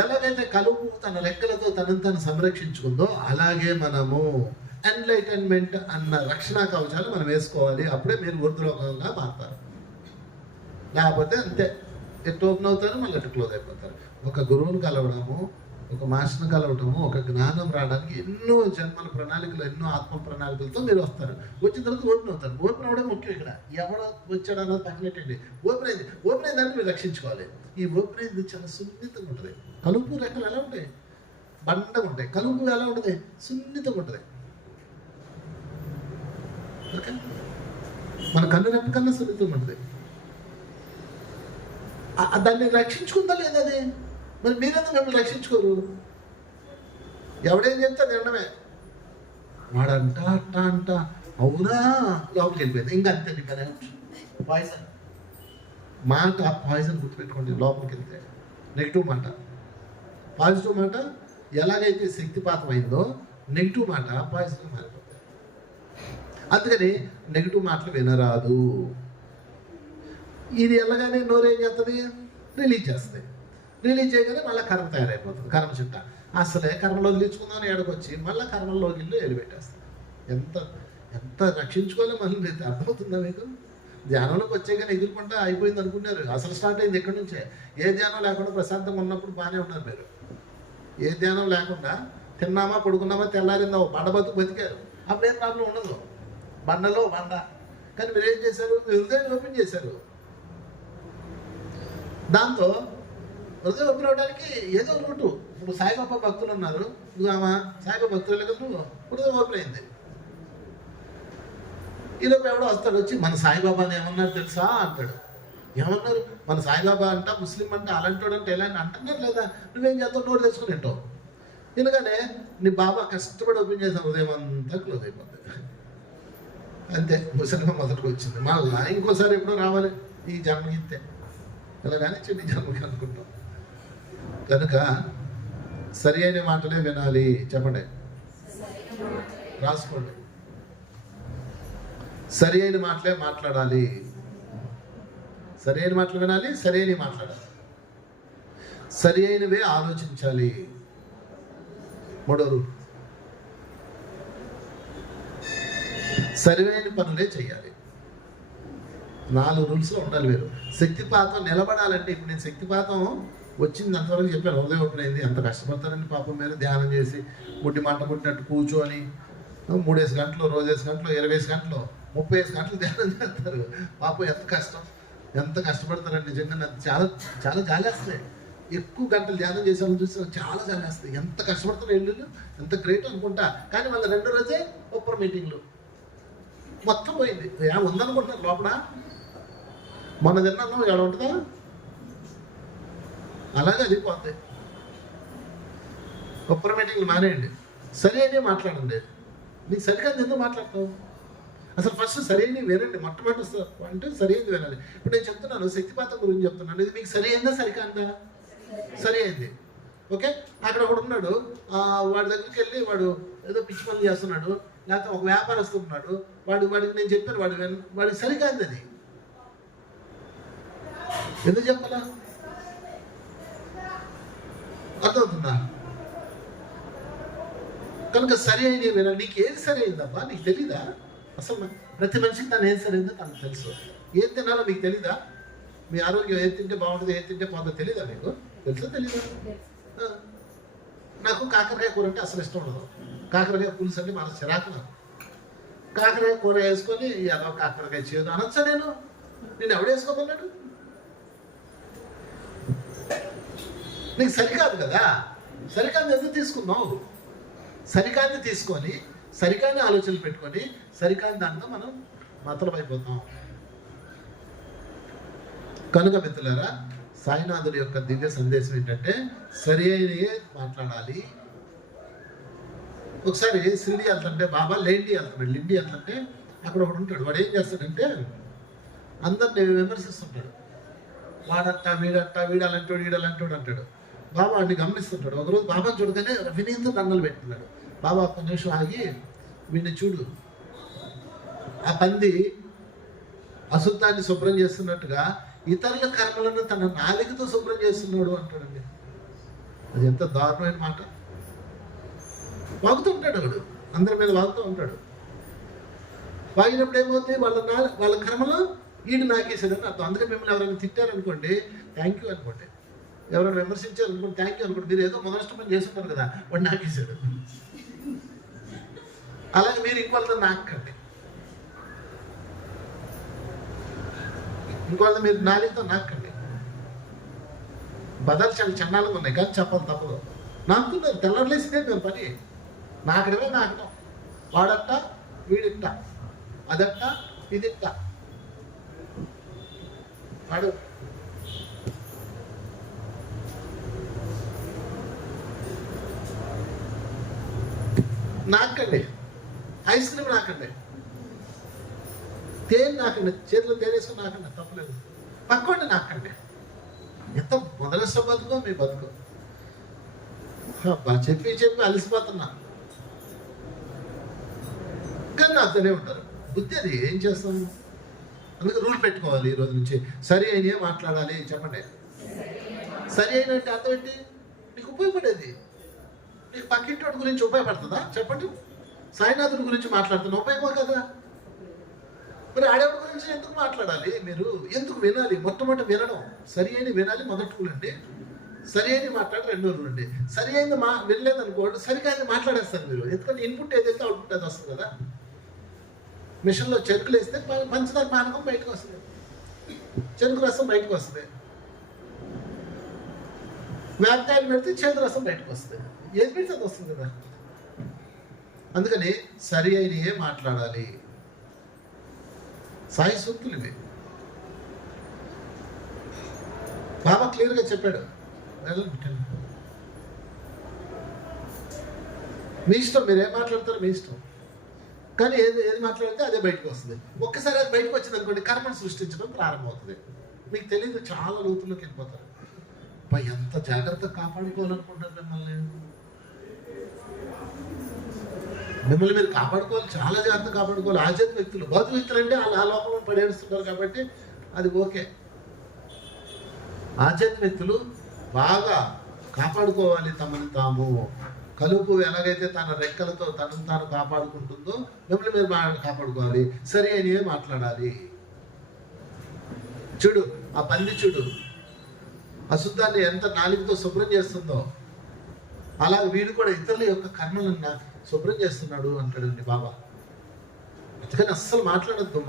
ఎలాగైతే కలుపు తన రెక్కలతో తనను తను సంరక్షించుకుందో అలాగే మనము ఎన్లైటన్మెంట్ అన్న రక్షణ కవచాలు మనం వేసుకోవాలి. అప్పుడే మీరు ఊర్ధ్వలోకంగా మారుతారు. లేకపోతే అంతే, ఎటు ఓపెన్ అవుతారు మళ్ళీ ఎటు క్లోజ్ అయిపోతారు. ఒక గురువుని కలవడము, ఒక మాస్టర్ని కలవడము, ఒక జ్ఞానం రావడానికి ఎన్నో జన్మల ప్రణాళికలు, ఎన్నో ఆత్మ ప్రణాళికలతో మీరు వస్తారు. వచ్చిన తర్వాత ఓపెన్ అవుతారు. ఓపెన్ అవ్వడం ముఖ్యం. ఇక్కడ ఎవడో వచ్చాడు అన్నది పక్కనట్టండి. ఓపెన్ అయిందాన్ని మీరు రక్షించుకోవాలి. ఈ ఓపెన్ అయింది చాలా సున్నితంగా ఉంటుంది. కలుపు రెక్కలు ఎలా ఉంటాయి? బండగా ఉంటాయి. కలుపు ఎలా ఉంటుంది? సున్నితంగా ఉంటుంది. మన కన్ను రెప్ప కన్నా సున్నితంగా ఉంటుంది. దాన్ని రక్షించుకుందా లేదా? అది మరి మీరెందుకు మిమ్మల్ని రక్షించుకోరు? ఎవడేం చెప్తే తినడమే. వాడంట అంట అంట అవునా లోపలికి వెళ్ళిపోయింది. ఇంకా అంతే. ఇంకా పాయిజన్ మాట, పాయిజన్ గుర్తుపెట్టుకోండి. లోపలికి వెళ్తే నెగిటివ్ మాట, పాజిటివ్ మాట ఎలాగైతే శక్తిపాతం అయిందో నెగిటివ్ మాట పాజిటివ్ మారిపోతుంది. అందుకని నెగిటివ్ మాటలు వినరాదు. ఇది వెళ్ళగానే నోరేం చేస్తుంది? రిలీజ్ చేస్తుంది. రిలీజ్ చేయగానే మళ్ళీ కర్మ తయారైపోతుంది. కర్మ చుట్ట అసలే కర్మలో వదిలించుకుందామని ఏడకొచ్చి మళ్ళీ కర్మలో గిల్లు ఎలిపెట్టేస్తుంది. ఎంత ఎంత రక్షించుకోవాలో మళ్ళీ మీరు అర్థమవుతుందా మీకు? ధ్యానంలోకి వచ్చే కానీ ఎదుర్కొంటా అయిపోయింది అనుకున్నారు. అసలు స్టార్ట్ అయింది ఎక్కడి నుంచే. ఏ ధ్యానం లేకుండా ప్రశాంతంగా ఉన్నప్పుడు బాగానే ఉన్నారు మీరు. ఏ ధ్యానం లేకుండా తిన్నామా పడుకున్నామా తెల్లారిందా బండ బతికారు. అప్పుడేం ప్రాబ్లం ఉండదు. బండలో బండ. కానీ మీరు ఏం చేశారు? మీ హృదయాన్ని ఓపెన్ చేశారు. దాంతో హృదయం ఓపెన్ అవడానికి ఏదో రూటు. ఇప్పుడు సాయిబాబా భక్తులు ఉన్నారు. ఆమె సాయిబాబా భక్తులు కదా హృదయం ఓపెన్ అయింది. ఈలోపు ఎవడో వస్తాడు, వచ్చి మన సాయిబాబాని ఏమన్నారు తెలుసా అంటాడు. ఏమన్నారు? మన సాయిబాబా అంట ముస్లిం అంటే అలాంటి అంటే ఎలా అంటున్నారు లేదా? నువ్వేం చేస్తావు? నోరు తెచ్చుకుని వింటావు. ఎందుకనే నీ బాబా కష్టపడి ఓపెన్ చేసిన హృదయం అంతా క్లోజ్ అయిపోతుంది. అంతే, ముసలిగా మొదటికి వచ్చింది. మళ్ళా ఇంకోసారి ఎప్పుడో రావాలి ఈ జన్మకి. ఇంతే ఇలా కానీ చెల్లి జన్మకి అనుకుంటాం. కనుక సరి అయిన మాటలే వినాలి. చెప్పండి, రాసుకోండి. సరి అయిన మాటలే మాట్లాడాలి. సరి అయిన మాటలు వినాలి, సరి అయినవి మాట్లాడాలి, సరి అయినవే ఆలోచించాలి. మూడో రూల్, సరైన పనులే చేయాలి. 4 రూల్స్లో ఉండాలి మీరు. శక్తిపాతం నిలబడాలంటే, ఇప్పుడు నేను శక్తిపాతం వచ్చింది అంతవరకు చెప్పాను. హృదయం ఓపెన్ అయింది. ఎంత కష్టపడతారండి పాపం మీరు. ధ్యానం చేసి ముడ్డి మంట ముట్టినట్టు కూర్చొని 3 గంటలు, 2 గంటలు, 20 గంటలు, 30 గంటలు ధ్యానం చేస్తారు. పాపం ఎంత కష్టం, ఎంత కష్టపడతారండి. నిజంగా నాకు చాలా చాలా జాలేస్తాయి. ఎక్కువ గంటలు ధ్యానం చేసేవాళ్ళు చూస్తే చాలా జాలేస్తాయి. ఎంత కష్టపడతారు ఇల్లు, ఎంత గ్రేట్ అనుకుంటా. కానీ వాళ్ళ 2 రోజే ఒప్పర్ మీటింగ్లు మొత్తం పోయింది. ఉందనుకుంటున్నారు లోపల. మన తిన్నాను ఎక్కడ ఉంటుందా? అలాగే అది పోతే ఒప్పర్ మీటింగ్లు మానేయండి. సరి అయినా మాట్లాడండి. నీకు సరిగ్గా ఎందుకు మాట్లాడతావు? అసలు ఫస్ట్ సరైనది వినండి. మొట్టమొదటి అంటే సరైనది వినాలి. ఇప్పుడు నేను చెప్తున్నాను, శక్తిపాతం గురించి చెప్తున్నాను. ఇది మీకు సరి అయిందా సరికాందా? సరి అయింది. ఓకే, అక్కడ ఒకడు ఉన్నాడు. వాడి దగ్గరికి వెళ్ళి వాడు ఏదో పిచ్చి పనులు చేస్తున్నాడు, లేకపోతే ఒక వ్యాపారస్తు ఉన్నాడు. వాడికి నేను చెప్పాను, వాడికి సరికాంది. అది ఎందుకు చెప్పాలా? అర్థమవుతుందా? కనుక సరి అయినవి వినాలి. నీకు ఏది సరి అయిందబ్బా నీకు తెలీదా? అసలు ప్రతి మనిషికి తను ఏది సరి అయిందో తనకు తెలుసు. ఏం తినాలో మీకు తెలీదా? మీ ఆరోగ్యం ఏది తింటే బాగుంటుంది, ఏది తింటే పోతుందో తెలీదా మీకు? తెలుసా తెలీదా? నాకు కాకరకాయ కూర అంటే అసలు ఇష్టం ఉండదు. కాకరకాయ పులుసు అంటే మన చిరాకు. నాకు కాకరకాయ కూర వేసుకొని ఎలా కాకరకాయ చేయదు అనొచ్చా? నేను ఎవడు వేసుకోమన్నాడు? నీకు సరికాదు కదా. సరికాదు ఎందుకు తీసుకున్నావు? సరికాన్ని తీసుకొని సరికాని ఆలోచనలు పెట్టుకొని సరికాని దాంట్లో మనం మతలమైపోతాం. కనుక మిత్రులారా, సాయినాథుడి యొక్క దివ్య సందేశం ఏంటంటే సరి అయినయే మాట్లాడాలి. ఒకసారి షిరిడి వెళ్తుంటే బాబా లిండి వెళ్తుంటే అక్కడ ఒకడు ఉంటాడు. వాడు ఏం చేస్తాడంటే అందరిని విమర్శిస్తుంటాడు. వాడంట వీడంట వీడాలంటాడు వీడాలంటాడు అంటాడు. బాబా వాడిని గమనిస్తుంటాడు. ఒకరోజు బాబా చూడగానే వినీంద్ర దండలు పెట్టుకున్నాడు. బాబా ఒక్క నిమిషం ఆగి వీడిని చూడు, ఆ పంది అశుద్ధాన్ని శుభ్రం చేస్తున్నట్టుగా ఇతరుల కర్మలను తన నాలికతో శుభ్రం చేస్తున్నాడు అంటాడండి. అది ఎంత దారుణమైన మాట. వాగుతూ ఉంటాడు వాడు, అందరి మీద వాగుతూ ఉంటాడు. వాగినప్పుడు ఏమవుతుంది, వాళ్ళ కర్మలో వీడు నాకేసాడని అర్థం. అందుకే మిమ్మల్ని ఎవరైనా తిట్టారనుకోండి థ్యాంక్ యూ అనుకోండి, ఎవరైనా విమర్శించారనుకోండి థ్యాంక్ యూ అనుకోండి. మీరు ఏదో మొదటి పని చేస్తుంటారు కదా, వాడు నాకేసాడు. అలాగే మీరు ఇంకోళ్ళతో నాకండి, ఇంకోళ్ళ మీరు నాలుగుతో నాకండి. బదాలు చాలా చన్నాలుగా ఉన్నాయి కానీ చెప్పాలి తప్పదు. నాకుతున్నారు, తెల్లర్లేసిందే మీరు పని. నాకడమే నాకడం. వాడట్ట వీడిట్ట, అదట్ట ఇదిట్ట. వాడు నాకండి, ఐస్ క్రీమ్ నాకండి, తేనె నాకండి, చేతిలో తేనె వేసుకుని నాకండి, తప్పలేదు. పక్కోండి నాకండి. ఎంత మొదలస బతుకో మీ బతుకు. చెప్పి అలసిపోతున్నా కానీ నాతోనే ఉంటారు. బుద్ధి అది ఏం చేస్తాము. అందుకే రూల్ పెట్టుకోవాలి ఈ రోజు నుంచి. సరి అయినే మాట్లాడాలి. చెప్పండి, సరి అయినట్టు అర్థం ఏంటి? నీకు ఉపయోగపడేది. నీకు పక్కింటి వాడి గురించి ఉపయోగపడుతుందా చెప్పండి? సాయినాథుడి గురించి మాట్లాడుతున్నా ఉపయోగం కదా. మరి ఆడేవాడి గురించి ఎందుకు మాట్లాడాలి? మీరు ఎందుకు వినాలి? మొట్టమొదటి వినడం, సరి అయిన వినాలి మొదటి రూలండి. సరి అయిన మాట్లాడి రెండో రూల్ అండి. సరి అయింది వినలేదు అనుకోండి, సరిగా మాట్లాడేస్తారు మీరు. ఎందుకంటే ఇన్పుట్ ఏదైతే అవుట్పుట్ అది వస్తుంది కదా. మిషన్లో చెరుకులు వేస్తే పంచదార పానకం బయటకు వస్తుంది, చెరుకు రసం బయటకు వస్తుంది. వేపకాయలు పెడితే చేదు రసం బయటకు వస్తుంది. ఏది పెడితే అది వస్తుంది కదా. అందుకని సరి అయినయే మాట్లాడాలి. సాయి సూక్తులు ఇవి. బాబా క్లియర్గా చెప్పాడు, మీ ఇష్టం, మీరు ఏం మాట్లాడతారో మీ ఇష్టం. కానీ ఏది మాట్లాడితే అదే బయటకు వస్తుంది. ఒక్కసారి అది బయటకు వచ్చింది అనుకోండి, కర్మను సృష్టించడం ప్రారంభమవుతుంది. మీకు తెలియదు, చాలా లోతుల్లోకి వెళ్ళిపోతారు. ఎంత జాగ్రత్తగా కాపాడుకోవాలనుకుంటారు మిమ్మల్ని మీరు కాపాడుకోవాలి, చాలా జాగ్రత్తగా కాపాడుకోవాలి. ఆధ్యాత్మిక వ్యక్తులు, భౌతిక వ్యక్తులు అంటే ఆ లోపల పడేస్తున్నారు కాబట్టి అది ఓకే. ఆధ్యాత్మిక వ్యక్తులు బాగా కాపాడుకోవాలి తమని తాము. కలుపు ఎలాగైతే తన రెక్కలతో తనను తాను కాపాడుకుంటుందో మిమ్మల్ని మీరు కాపాడుకోవాలి. సరే అని మాట్లాడాలి. చూడు, ఆ పంది చూడు, అశుద్ధాన్ని ఎంత నాలుగుతో శుభ్రం చేస్తుందో అలా వీడు కూడా ఇతరుల యొక్క కర్మలను శుభ్రం చేస్తున్నాడు అంటాడండి బాబా. అందుకని అస్సలు మాట్లాడద్దు.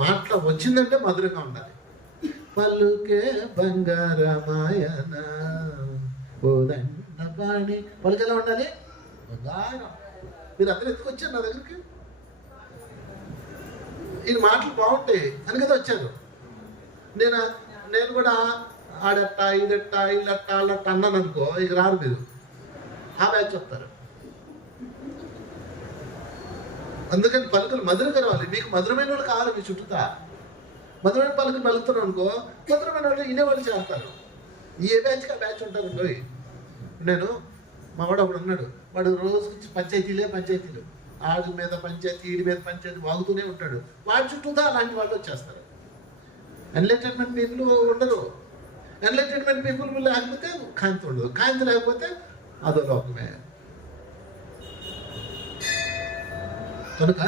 వచ్చిందంటే మధురంగా ఉండాలి. పలుకే బంగారమాయన ఓదండబాణి, పలుకు ఎలా ఉండాలి? బంగారం. మీరు అందరూ ఎత్తుకొచ్చారు నా దగ్గరికి. ఈ మాటలు బాగుంటాయి అని కదా వచ్చారు. నేను కూడా ఆడట్ట ఇదట్ట ఇల్లట్ట అల్లట్ట అన్నాను అనుకో, ఇక రారు మీరు. ఆ బ్యాచ్ చెప్తారు. అందుకని పలుకులు మధురం కలవాలి. మీకు మధురమైన వాళ్ళు కావాలి మీ చుట్టూతా. మధురమైన పలుకులు పలుకుతున్నాం అనుకో, మధురమైన వాళ్ళు ఇనేవాళ్ళు చేస్తారు. ఏ బ్యాచ్కి ఆ బ్యాచ్ ఉంటారు. నేను మా వాడు అప్పుడు ఉన్నాడు, వాడు రోజుకి పంచాయతీలు, ఆడి మీద పంచాయతీ, ఈడి మీద పంచాయతీ వాగుతూనే ఉంటాడు. వాడి చుట్టూతా అలాంటి వాళ్ళు వచ్చేస్తారు. ఎన్లైటన్మెంట్ పీపుల్ ఉండరు. ఎన్లైటన్మెంట్ పీపుల్ లేకపోతే కాంతి ఉండదు. కాంతి లేకపోతే అదో లోకమే. కనుక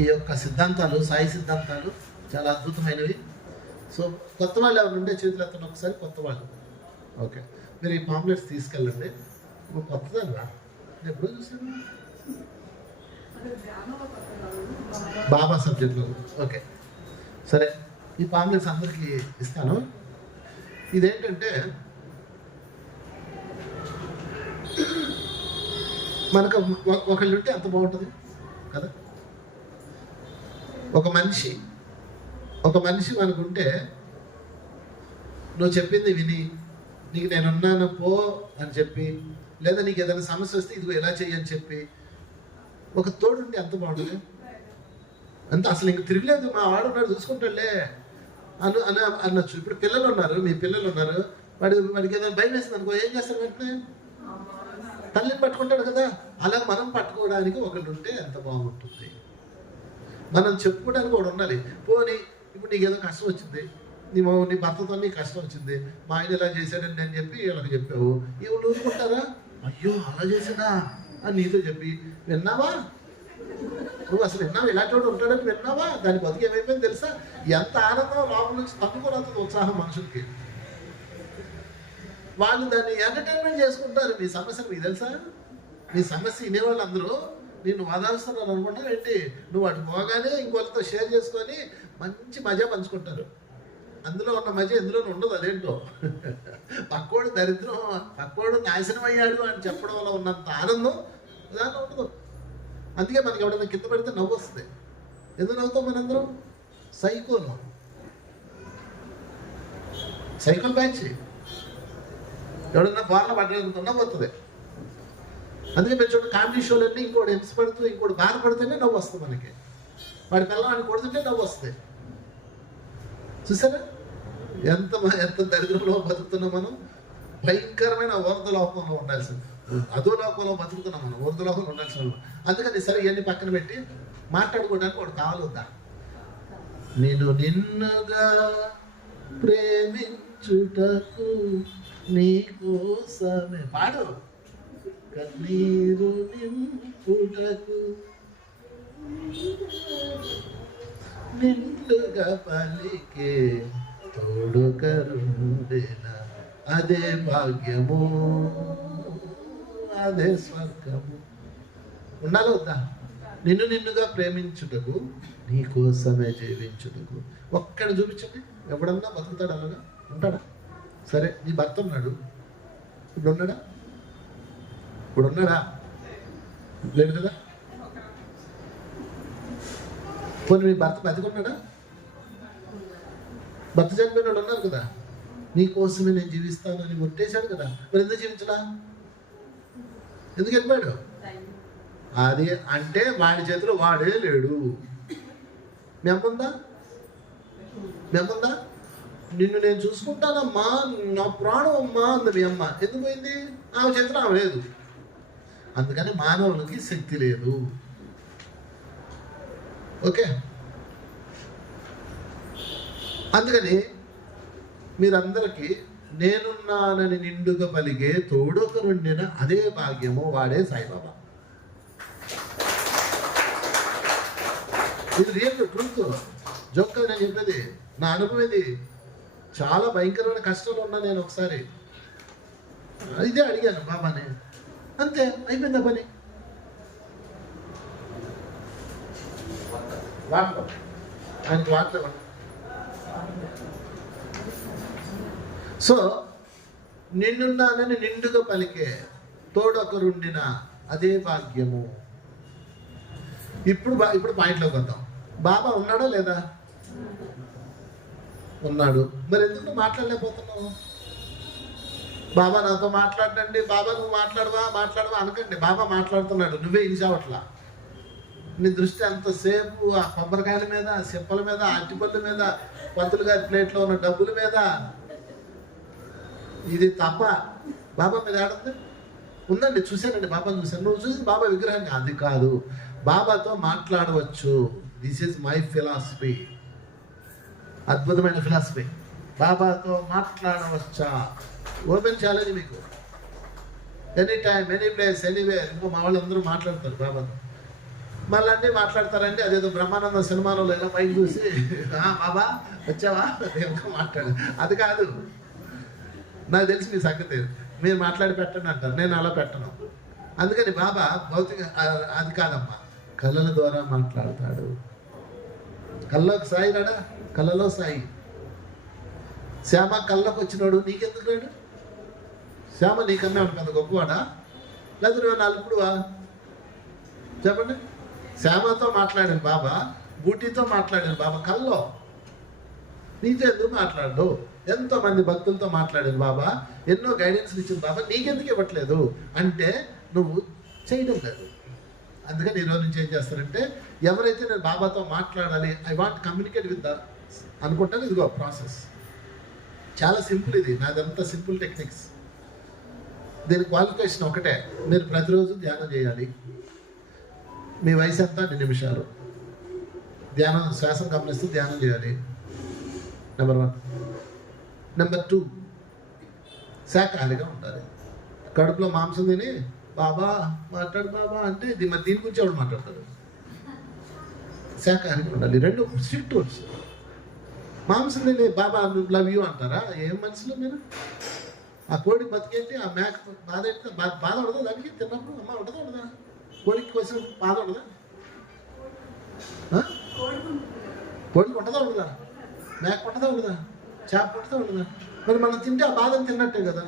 ఈ యొక్క సిద్ధాంతాలు, సాయి సిద్ధాంతాలు చాలా అద్భుతమైనవి. సో కొత్త వాళ్ళు ఎవరు ఉంటే చేతులు ఎత్తండి ఒకసారి. కొత్త వాళ్ళు ఓకే, మీరు ఈ పాంప్లెట్స్ తీసుకెళ్ళండి. కొత్తదా ఎప్పుడో చూసాను బాబా సబ్జెక్ట్లో. ఓకే సరే, ఈ పాంప్లెట్స్ అందరికీ ఇస్తాను. ఇదేంటంటే మనకు ఒకళ్ళు ఉంటే అంత బాగుంటుంది కదా. ఒక మనిషి మనకుంటే నువ్వు చెప్పింది విని నీకు నేనున్నాను పో అని చెప్పి, లేదా నీకు ఏదైనా సమస్య వస్తే ఇదిగో ఎలా చెయ్యని చెప్పి ఒక తోడుంటే ఎంత బాగుంటుంది. అంత అసలు ఇంక తిరగలేదు, మా వాడు ఉన్నాడు చూసుకుంటాడులే అనొచ్చు. ఇప్పుడు పిల్లలు ఉన్నారు, మీ పిల్లలు ఉన్నారు, వాడికి ఏదైనా భయం వేస్తుంది అనుకో, ఏం చేస్తారు వెంటనే తల్లిని పట్టుకుంటాడు కదా, అలా మనం పట్టుకోవడానికి ఒకటి ఉంటే ఎంత బాగుంటుంది. మనం చెప్పుకోవడానికి ఒకటి ఉండాలి. పోనీ ఇప్పుడు నీకు ఏదో కష్టం వచ్చింది, నీ భర్తతో నీకు కష్టం వచ్చింది, మా ఆయన ఇలా చేశాడని నేను చెప్పి వీళ్ళకి చెప్పావు, వీళ్ళు ఊరుకుంటారా? అయ్యో అలా చేసాడా అని నీతో చెప్పి విన్నావా? నువ్వు అసలు విన్నావా? ఇలాంటి వాడు ఉంటాడని విన్నావా? దాని బతుకు ఏమైపోయింది తెలుసా? ఎంత ఆనందం లోపల నుంచి తట్టుకోలేదు ఉత్సాహం మనుషులకి. వాళ్ళు దాన్ని ఎంటర్టైన్మెంట్ చేసుకుంటారు. మీ సమస్యను మీకు తెలుసా? మీ సమస్య వినేవాళ్ళు అందరూ నిన్ను వాదాలుస్తున్నారు అనుకుంటా ఏంటి? నువ్వు అటు పోగానే ఇంకొకరితో షేర్ చేసుకొని మంచి మజా పంచుకుంటారు. అందులో ఉన్న మజా ఎందులో ఉండదు. అదేంటో పక్కోడు దరిద్రం, పక్కోడు నాశనం అయ్యాడు అని చెప్పడం వల్ల ఉన్నంత ఆనందం దాంట్లో ఉండదు. అందుకే మనకి ఎవడైనా కింద పడితే నవ్వు వస్తుంది. ఎందుకు నవ్వుతాం మనందరం? సైకిల్ బ్యాచ్ ఎవడన్నా బాగా పడ్డానికి నవ్వుతుంది. అందుకే మీరు చూడండి, కామెడీ షోలన్నీ ఇంకోటి హింసపడుతూ ఇంకోటి బాధపడితేనే నవ్వు వస్తుంది మనకి. వాడి పిల్లవాడిని కొడుతుంటే నవ్వు వస్తుంది. చూసారా ఎంత ఎంత దరిద్రంలో బతుకుతున్నాం మనం? భయంకరమైన ఊర్ధలోకంలో ఉండాల్సింది, అధోలోకంలో బతుకుతున్నాం మనం, ఊర్ధలోకంలో ఉండాల్సిన వాళ్ళు. అందుకని సరే ఇవన్నీ పక్కన పెట్టి మాట్లాడుకోవడానికి వాడు కావాలొద్దా? నేను నిన్నుగా ప్రేమించుటకు నీకోసమే పాడు, కన్నీరు నింపుటకు నిండుగా పలికే తోడుకరుండెన అదే భాగ్యము, అదే స్వర్గము. ఉండాలి వద్దా? నిన్నుగా ప్రేమించుటకు నీకోసమే జీవించుటకు. ఒక్కడ చూపించండి, ఎవడన్నా బతుకుతాడు అలాగా? ఉంటాడా? సరే నీ భర్త ఉన్నాడు, ఇప్పుడు ఉన్నాడా? లేదు కదా. పోనీ మీ భర్త బతికున్నాడా? భర్త చనిపోయిన వాళ్ళు ఉన్నారు కదా. నీకోసమే నేను జీవిస్తాను అని కొట్టేశాడు కదా, మరి ఎందుకు జీవించడా? ఎందుకు వెళ్ళిపోయాడు? అది అంటే వాడి చేతిలో వాడే లేడు. మీ అమ్ముందా? నిన్ను నేను చూసుకుంటానమ్మా, నా ప్రాణం అమ్మా అంది మీ అమ్మ. ఎందుకు పోయింది? ఆమె చేతిలో ఆమె లేదు. అందుకని మానవునికి శక్తి లేదు. ఓకే, అందుకని మీరందరికీ నేనున్నానని నిండుగా పలిగే తోడొకరుండిన అదే భాగ్యము, వాడే సాయిబాబా. ఇది రియల్ ట్రూత్, జోక్ నేను చెప్పేది, నా అనుభవం ఇది. చాలా భయంకరమైన కష్టాలు ఉన్నా నేను ఒకసారి ఇదే అడిగాను బాబాని, అంతే అయిపోయిందా పని. ఆయనకి వాటర్. సో నిన్నున్నానని నిండుగా పలికే తోడొకరుండిన అదే భాగ్యము. ఇప్పుడు పాయింట్లోకి వద్దాం. బాబా ఉన్నాడా లేదా? ఉన్నాడు. మరి ఎందుకు మాట్లాడలేకపోతున్నావు? బాబా నాతో మాట్లాడండి, బాబా నువ్వు మాట్లాడవా అనకండి. బాబా మాట్లాడుతున్నాడు, నువ్వే ఇన్చావట్లా. నీ దృష్టి అంతసేపు ఆ కొబ్బరికాయల మీద, ఆ చెప్పల మీద, ఆ అట్టిపళ్ళ మీద, పంతులు గారి ప్లేట్లో ఉన్న డబ్బుల మీద. ఇది తప్ప. బాబా మీద ఆడుంది ఉందండి, చూశానండి, బాబాని చూశాను. నువ్వు చూసి బాబా విగ్రహాన్ని, అది కాదు. బాబాతో మాట్లాడవచ్చు. దిస్ ఈజ్ మై ఫిలాసఫీ, అద్భుతమైన ఫిలాసఫీ. బాబాతో మాట్లాడవచ్చా? ఓపెన్ ఛాలెంజ్ మీకు. Any time, any place, anywhere. ఇంకో మా వాళ్ళందరూ మాట్లాడతారు బాబాతో. మళ్ళీ అన్నీ మాట్లాడతారండి. అదేదో బ్రహ్మానంద సినిమాలో ఇలా పైకి చూసి బాబా వచ్చావా ఇంకా మాట్లాడు. అది కాదు, నాకు తెలిసి మీ సంగతి. మీరు మాట్లాడి పెట్టండి అంటారు, నేను అలా పెట్టను. అందుకని బాబా భౌతిక అది కాదమ్మా, కళల ద్వారా మాట్లాడతాడు. కళ్ళలోకి సాయి రాడా? కళ్ళలో సాయి. శ్యామ కళ్ళలోకి వచ్చినాడు, నీకెందుకు రాడు? శ్యామ నీకన్నా పెద్ద గొప్పవాడా? లేదా నువ్వు నలుపుడువా? చెప్పండి. శ్యామతో మాట్లాడాను బాబా, బూటీతో మాట్లాడాను బాబా కల్లో. నీతో ఎందుకు మాట్లాడు? ఎంతోమంది భక్తులతో మాట్లాడాను బాబా, ఎన్నో గైడెన్స్లు ఇచ్చింది బాబా, నీకెందుకు ఇవ్వట్లేదు అంటే నువ్వు చేయడం లేదు. అందుకని ఈరోజు నుంచి ఏం చేస్తారంటే, ఎవరైతే నేను బాబాతో మాట్లాడాలి, ఐ వాంట్ కమ్యూనికేట్ విత్ అనుకుంటాను, ఇదిగో ప్రాసెస్ చాలా సింపుల్. ఇది నాదంతా సింపుల్ టెక్నిక్స్. దీని క్వాలిఫికేషన్ ఒకటే, మీరు ప్రతిరోజు ధ్యానం చేయాలి. మీ వయసు ఎంత? 2 నిమిషాలు ధ్యానం, శ్వాసం గమనిస్తూ ధ్యానం చేయాలి. నెంబర్ 1. నెంబర్ 2, శాకాహారిగా ఉండాలి. కడుపులో మాంసం తిని బాబా మాట్లాడు బాబా అంటే మరి దీని గురించి ఎవడు మాట్లాడతాడు? శాకాహారిగా ఉండాలి. 2 స్ట్రిక్ట్ రూల్స్. మాంసం తిని బాబా లవ్ యూ అంటారా? ఏం మనుషులు మీరు? ఆ కోడి బతికేంటి, ఆ మేక బాధ ఏంటి? బాధ ఉండదా దానికి తిన్నప్పుడు? అమ్మ ఉండదా? కోడికి కోసం బాధ ఉండదా? కోడికి ఉండదా? మేక ఉండదా? చేప ఉండదా? మరి మనం తింటే ఆ బాధను తిన్నట్టే కదా.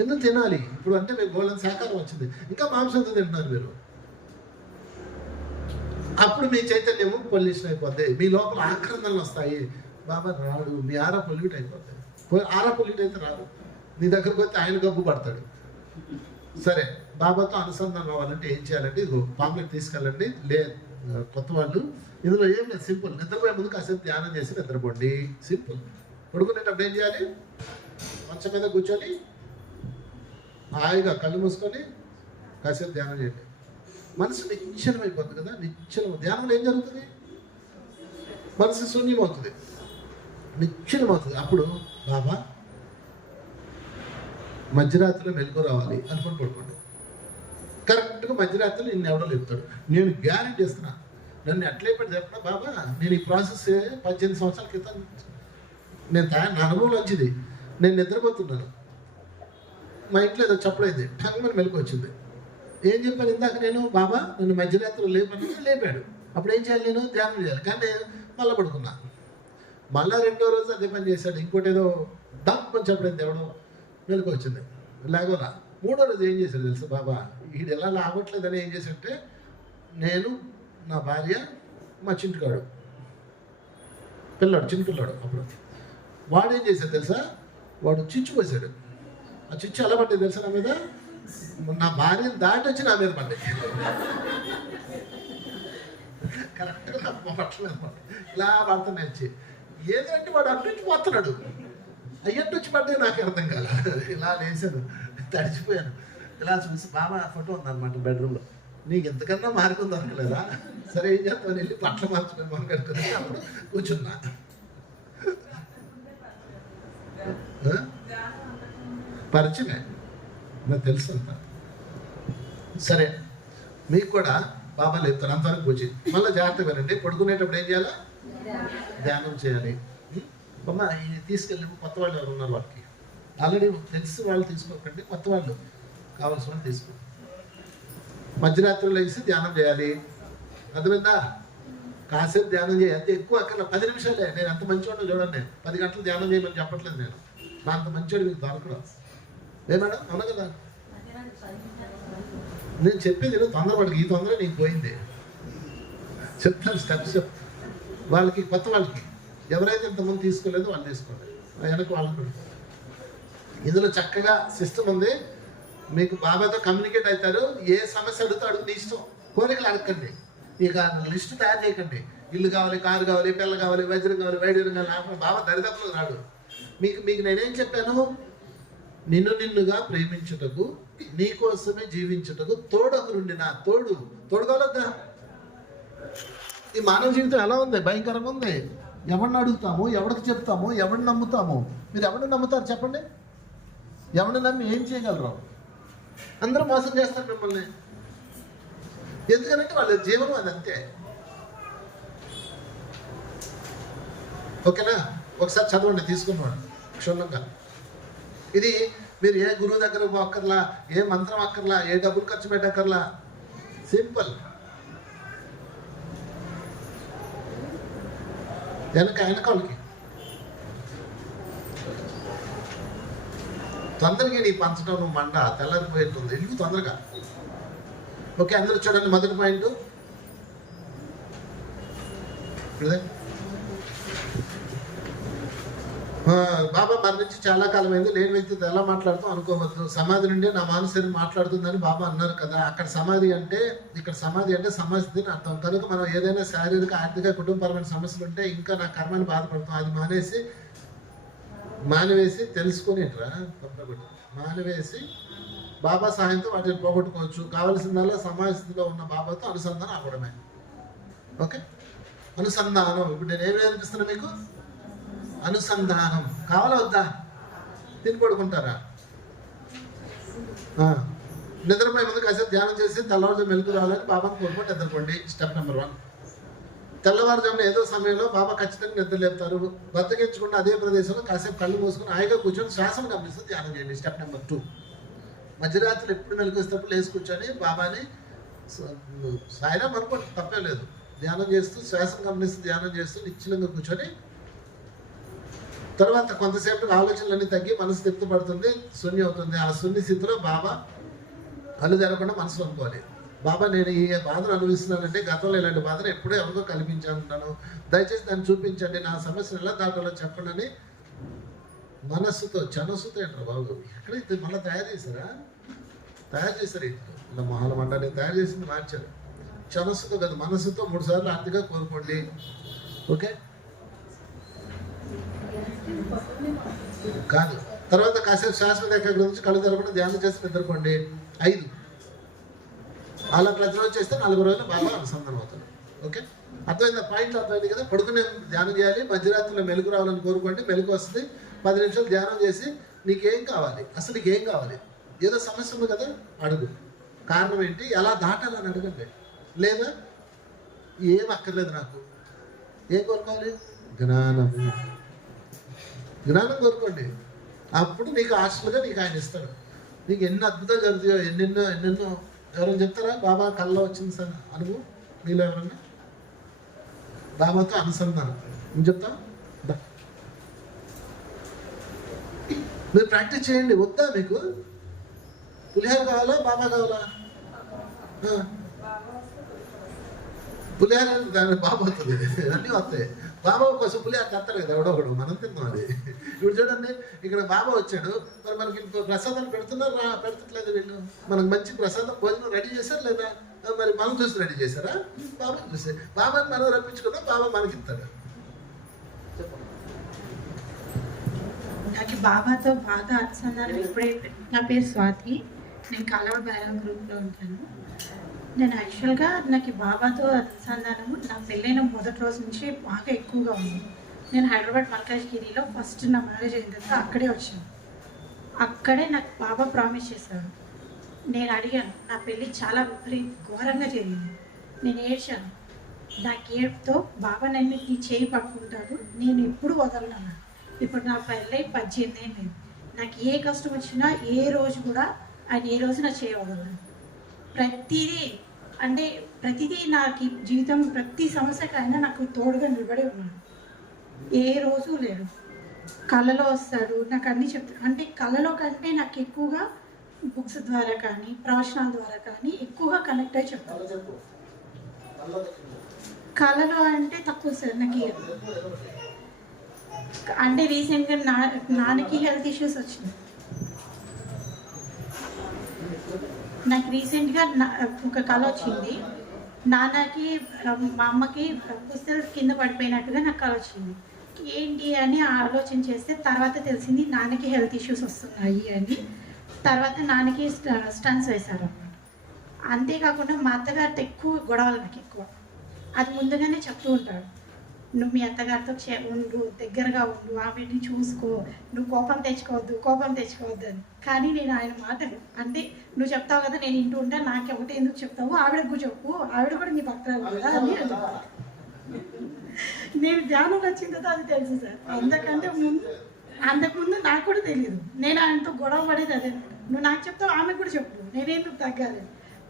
ఎందుకు తినాలి ఇప్పుడు అంటే మీకు గోళ్ళని శాకారం వచ్చింది, ఇంకా మాంసంతో తింటున్నారు మీరు. అప్పుడు మీ చైతన్యము పొల్యూషన్ అయిపోద్ది, మీ లోపల ఆక్రందనలు వస్తాయి. బాబా రాడు, మీ ఆరా పొల్యూట్ అయిపోతాయి. ఆరా పొల్యూట్ అయితే రాదు, నీ దగ్గరకు వస్తే ఆయన గబ్బు పడతాడు. సరే, బాబాతో అనుసంధానం అవ్వాలంటే ఏం చేయాలంటే ఇది పాంప్లెట్ తీసుకెళ్ళండి. కొత్త వాళ్ళు ఇందులో ఏం లేదు, సింపుల్. నిద్రపోయే ముందు కాసేపు ధ్యానం చేసి నిద్రపోండి. సింపుల్. పడుకునేటప్పుడు ఏం చేయాలి? మంచం మీద కూర్చొని హాయిగా కళ్ళు మూసుకొని కాసేపు ధ్యానం చేయండి. మనసు నిశ్చలం అయిపోతుంది కదా. నిశ్చలం ధ్యానంలో ఏం జరుగుతుంది? మనసు శూన్యమవుతుంది, నిశ్చలమవుతుంది. అప్పుడు బాబా మధ్యరాత్రిలో మెలకు రావాలి అనుకుని పడుకోండి. కరెక్ట్గా మధ్యరాత్రిలో నిన్ను ఎవడో చెప్తాడు. నేను గ్యారెంటీ చేస్తున్నా, నన్ను ఎట్లయిపోయి చెప్పిన బాబా, నేను ఈ ప్రాసెస్ 18 సంవత్సరాల క్రితం నా అనుభవం వచ్చింది. నేను నిద్రపోతున్నాను, మా ఇంట్లో ఏదో చప్పుడైంది, టంగమని మెలకు వచ్చింది. ఏం చెప్పాను ఇందాక నేను? బాబా నన్ను మధ్యరాత్రిలో లేపాడు. అప్పుడు ఏం చేయాలి? నేను ధ్యానం చేయాలి. కానీ మళ్ళీ పడుకున్నా. మళ్ళీ 2వ రోజు అదే పని చేశాడు. ఇంకోటి ఏదో డంప్ అని చెప్పడం ఎవడో మెలకు వచ్చింది, లేకపోలా. 3వ రోజు ఏం చేశాడు తెలుసు? బాబా వీడు ఎలా లాగట్లేదని ఏం చేశాడంటే, నేను, నా భార్య, మా చింటికాడు పిల్లాడు, చిన్న పిల్లాడు. అప్పుడు వాడు ఏం చేశాడు తెలుసా? వాడు చిచ్చు పోసాడు. ఆ చిచ్చు ఎలా పడ్డది తెలుసా? నా మీద, నా భార్యను దాటి వచ్చి నా మీద పడ్డాయి. కరెక్ట్గా పట్టలేదు, ఇలా పడుతున్నాయి వచ్చి. ఏదంటే వాడు అటు పోతున్నాడు, అయ్యట్టు వచ్చి పడ్డాయి. నాకు అర్థం కాల. ఇలా లేచాను, తడిచిపోయాను. ఇలా చూసి బాబా ఫోటో ఉందన్నమాట బెడ్రూమ్లో. నీకు ఎంతకన్నా మార్గం దొరకలేదా? సరే ఏం చేస్తాను, వెళ్ళి పట్ల మార్చుకొని మొహం కట్టుకుని అప్పుడు కూర్చున్నా. పరిచయమే, నాకు తెలుసు అంత. సరే, మీకు కూడా బాబా లేపుతారు, అంతవరకు కూర్చి. మళ్ళీ జాగ్రత్తగా వినండి. పడుకునేటప్పుడు ఏం చేయాలా? ధ్యానం చేయాలి. అమ్మ తీసుకెళ్ళి కొత్త వాళ్ళు ఎవరు ఉన్నారు వాళ్ళకి ఆల్రెడీ తెలిసి వాళ్ళు తీసుకోకండి, కొత్త వాళ్ళు కావాల్సిన వాళ్ళు తీసుకో. మధ్యరాత్రిలో వేసి ధ్యానం చేయాలి. అర్థమైందా? కాసేపు ధ్యానం చేయాలి, అంతే. ఎక్కువ అక్కడ 10 నిమిషాలే. నేను అంత మంచివాడిని చూడండి, 10 గంటలు ధ్యానం చేయమని చెప్పట్లేదు నేను. నా అంత మంచివాడు మీకు దొరకడం. ఏ మేడం, అవునా కదా? నేను చెప్పేది తొందరపడికి, ఈ తొందర నీకు పోయింది. చెప్తాను స్టెప్స్. వాళ్ళకి, కొత్త వాళ్ళకి ఎవరైతే ఇంతమంది తీసుకోలేదో వాళ్ళు తీసుకోండి. వెనక వాళ్ళకు ఇందులో చక్కగా సిస్టమ్ ఉంది. మీకు బాబాతో కమ్యూనికేట్ అవుతారు. ఏ సమస్య అడుగుతా అడుగు, నీ ఇష్టం. కోరికలు అడగండి, ఇక లిస్ట్ తయారు చేయకండి. ఇల్లు కావాలి, కారు కావాలి, పిల్ల కావాలి, వజ్రం కావాలి, వైద్యం కావాలి. బాబా దరిదాపులు రాడు. మీకు నేనేం చెప్పాను? నిన్నుగా ప్రేమించుటకు, నీ కోసమే జీవించుటకు తోడొకరుండి నా తోడు కావద్దా? ఈ మానవ జీవితం ఎలా ఉంది? భయంకరంగా ఉంది. ఎవరిని అడుగుతాము, ఎవరికి చెప్తాము, ఎవరిని నమ్ముతాము? మీరు ఎవరిని నమ్ముతారు చెప్పండి? ఎవరిని నమ్మి ఏం చేయగలరు? అందరూ మోసం చేస్తారు మిమ్మల్ని. ఎందుకంటే వాళ్ళ జీవనం అది అంతే. ఓకేనా? ఒకసారి చదవండి, తీసుకున్నాడు క్షుణ్ణంగా. ఇది మీరు ఏ గురువు దగ్గర అక్కర్లా, ఏ మంత్రం అక్కర్లా, ఏ డబ్బులు ఖర్చు పెట్టక్కర్లా. సింపుల్. వెనకాలకి తొందరగా నీ పంచడం, నువ్వు మండ తెల్లారిపోయింటుంది. ఎందుకు తొందరగా? ఓకే, అందరూ చూడండి. మొదటి పాయింట్, బాబా మరణించి చాలా కాలం అయింది, లేని వ్యక్తితో ఎలా మాట్లాడుతూ అనుకోవద్దు. సమాధి నుండి నా మానసిక మాట్లాడుతుందని బాబా అన్నారు కదా. అక్కడ సమాధి అంటే, ఇక్కడ సమాధి అంటే సమాధి అని అర్థం. కనుక మనం ఏదైనా శారీరక, ఆర్థిక, కుటుంబపరమైన సమస్యలు ఉంటే ఇంకా నా కర్మని బాధపడతాం. అది మానేవేసి తెలుసుకుని మానేవేసి బాబా సహాయంతో వాటిని పోగొట్టుకోవచ్చు. కావలసిందల్లా సమాజంలో ఉన్న బాబాతో అనుసంధానం అవ్వడమే. ఓకే, అనుసంధానం. ఇప్పుడు నేను ఏమి నేర్పిస్తున్నా మీకు? అనుసంధానం. కావాలా వద్దా? తిని పడుకుంటారా? నిద్రపోయే ముందు కాసేపు ధ్యానం చేసి తెల్లవారుజాము మెలకు రావాలని బాబాను కోరుకుంటే నిద్రపోండి. Step number 1. తెల్లవారుజామున ఏదో సమయంలో బాబా ఖచ్చితంగా నిద్ర లేపుతారు. బద్దకించకుండా అదే ప్రదేశంలో కాసేపు కళ్ళు మూసుకుని హాయిగా కూర్చొని శ్వాసను గమనిస్తూ ధ్యానం చేయండి. Step number 2. మధ్యరాత్రి ఎప్పుడు మెలకు వస్తేప్పుడు లేచి కూర్చొని బాబాని సాయిరాం అనుకోండి, తప్పే లేదు. ధ్యానం చేస్తూ శ్వాసను గమనిస్తూ ధ్యానం చేస్తూ నిశ్చలంగా కూర్చొని తర్వాత కొంతసేపు ఆలోచనలన్నీ తగ్గి మనసు తృప్తి పడుతుంది, శూన్యం అవుతుంది. ఆ శూన్య స్థితిలో బాబా కళ్ళు తెరవకుండా మనసులో అనుకోవాలి, బాబా నేను ఈ బాధను అనుభవిస్తున్నానంటే గతంలో ఇలాంటి బాధను ఎప్పుడూ ఎవరికో కల్పించాను, దయచేసి దాన్ని చూపించండి, నా సమస్యను ఎలా దాటాలో చెప్పండి అని మనస్సుతో చనస్సుతో అంటారు బాబు. ఎక్కడైతే మళ్ళీ తయారు చేశారు ఇలా మొహాల మండలి తయారు చేసింది మార్చారు. చనస్సుతో కదా, మనస్సుతో 3 సార్లు ఆర్తిగా కోరుకోండి. ఓకే కాదు. తర్వాత కాసేపు శాశ్వత ఏకాగ్రత నుంచి కళ్ళు తెరపడం ధ్యానం చేసి నిద్రపోండి. 5 అలా ప్రతిరోజు చేస్తే 4 రోజులు బాగా అనుసంధానం అవుతుంది. ఓకే, అర్థమైందా? పాయింట్లు అర్థమైంది కదా. పడుకునే ధ్యానం చేయాలి, మధ్యరాత్రిలో మెలకు రావాలని కోరుకోండి. మెలకు వస్తుంది, 10 నిమిషాలు ధ్యానం చేసి నీకేం కావాలి, అసలు నీకేం కావాలి, ఏదో సమస్య ఉంది కదా అడుగు, కారణం ఏంటి, ఎలా దాటాలని అడగండి. లేదా ఏం అక్కర్లేదు, నాకు ఏం కోరుకోవాలి, జ్ఞానం కోరుకోండి. అప్పుడు నీకు హాస్టల్గా నీకు ఆయన ఇస్తాడు. నీకు ఎన్ని అద్భుతాలు జరుగుతాయో, ఎన్నెన్నో. ఎవరైనా చెప్తారా బాబా కళ్ళలో వచ్చింది సార్ అనుభవం? మీలో ఎవరన్నా బాబాతో అనుసంధానం నేను చెప్తా, మీరు ప్రాక్టీస్ చేయండి. వద్దా మీకు? పులిహార కావాలా, బాబా కావాలా? పులిహార దాని బాబా అవుతుంది, అన్నీ వస్తాయి. బాబా కోసం పులిహార తెస్తారు కదా ఎవడో ఒకడు, మనం తిన్నాం అది. ఇప్పుడు చూడండి, ఇక్కడ బాబా వచ్చాడు, మరి మనకి ప్రసాదాలు పెడుతున్నారు, పెడతట్లేదు వీళ్ళు. మనకు మంచి ప్రసాదం భోజనం రెడీ చేశారు లేదా? మరి మనం చూసి రెడీ చేశారా? బాబా చూసి బాబాని మనం రప్పించుకున్నాం, బాబా మనకి ఇస్తాడు. నాకు బాబాతో బాగా అనుసంధానం ఎప్పుడైతే, నా పేరు స్వాతి, నేను కాలవ బ్యారం గ్రూప్లో ఉంటాను. నేను యాక్చువల్గా నాకు బాబాతో అనుసంధానము నా పెళ్ళైన మొదటి రోజు నుంచి బాగా ఎక్కువగా ఉంది. నేను హైదరాబాద్ మల్కాజ్గిరిలో ఫస్ట్ నా మ్యారేజ్ అయిన తర్వాత అక్కడే వచ్చాను. అక్కడే నాకు బాబా ప్రామిస్ చేశాడు. నేను అడిగాను, నా పెళ్ళి చాలా ఘోరంగా జరిగింది, నేను ఏడ్చాను. నాకు ఏడుపుతో బాబా నన్ను నీ చేయి పట్టుకుంటాడు, నేను ఎప్పుడు వదలను. ఇప్పుడు నా పెళ్ళై 18 ఏం లేదు, నాకు ఏ కష్టం వచ్చినా ఏ రోజు కూడా ఆయన ఏ రోజు నా చేయి వదలను. ప్రతిదీ నాకు జీవితం ప్రతి సమస్యకైనా నాకు తోడుగా నిలబడి ఉన్నాడు. ఏ రోజు లేడు. కళలో వస్తాడు, నాకు అన్నీ చెప్తాడు. అంటే కళలో కంటే నాకు ఎక్కువగా బుక్స్ ద్వారా కానీ ప్రవచనాల ద్వారా కానీ ఎక్కువగా కనెక్ట్ అయ్యి చెప్తాను. కళలో అంటే తక్కువ సార్ నాకు. అంటే రీసెంట్గా నాన్నకి హెల్త్ ఇష్యూస్ వచ్చినాయి. నాకు రీసెంట్గా ఒక కళ వచ్చింది. నాన్నకి మా అమ్మకి పుస్తకాలు కింద పడిపోయినట్టుగా నాకు కళ వచ్చింది. ఏంటి అని ఆలోచన చేస్తే తర్వాత తెలిసింది నాన్నకి హెల్త్ ఇష్యూస్ వస్తున్నాయి అని. తర్వాత నాన్నకి స్టన్స్ వేశారు అన్నమాట. అంతేకాకుండా మా అత్తగారితో ఎక్కువ గొడవలు, నాకు ఎక్కువ. అది ముందుగానే చెప్తూ ఉంటాడు, నువ్వు మీ అత్తగారితో ఉండు, దగ్గరగా ఉండు, ఆవిడని చూసుకో, నువ్వు కోపం తెచ్చుకోవద్దు అని. కానీ నేను ఆయన మాటలు అంటే, నువ్వు చెప్తావు కదా నేను ఇంటూ ఉంటా, నాకు ఒకటి ఎందుకు చెప్తావు, ఆవిడకు చెప్పు, ఆవిడ కూడా నీ భక్తురాలు కదా అని. నేను ధ్యానం వచ్చిన తర్వాత అది తెలుసు సార్. అంతకుముందు నాకు కూడా తెలియదు. నేను ఆయనతో గొడవ పడేది అదే, నువ్వు నాకు చెప్తావు, ఆమె కూడా చెప్పు, నేనేందుకు తగ్గాలి.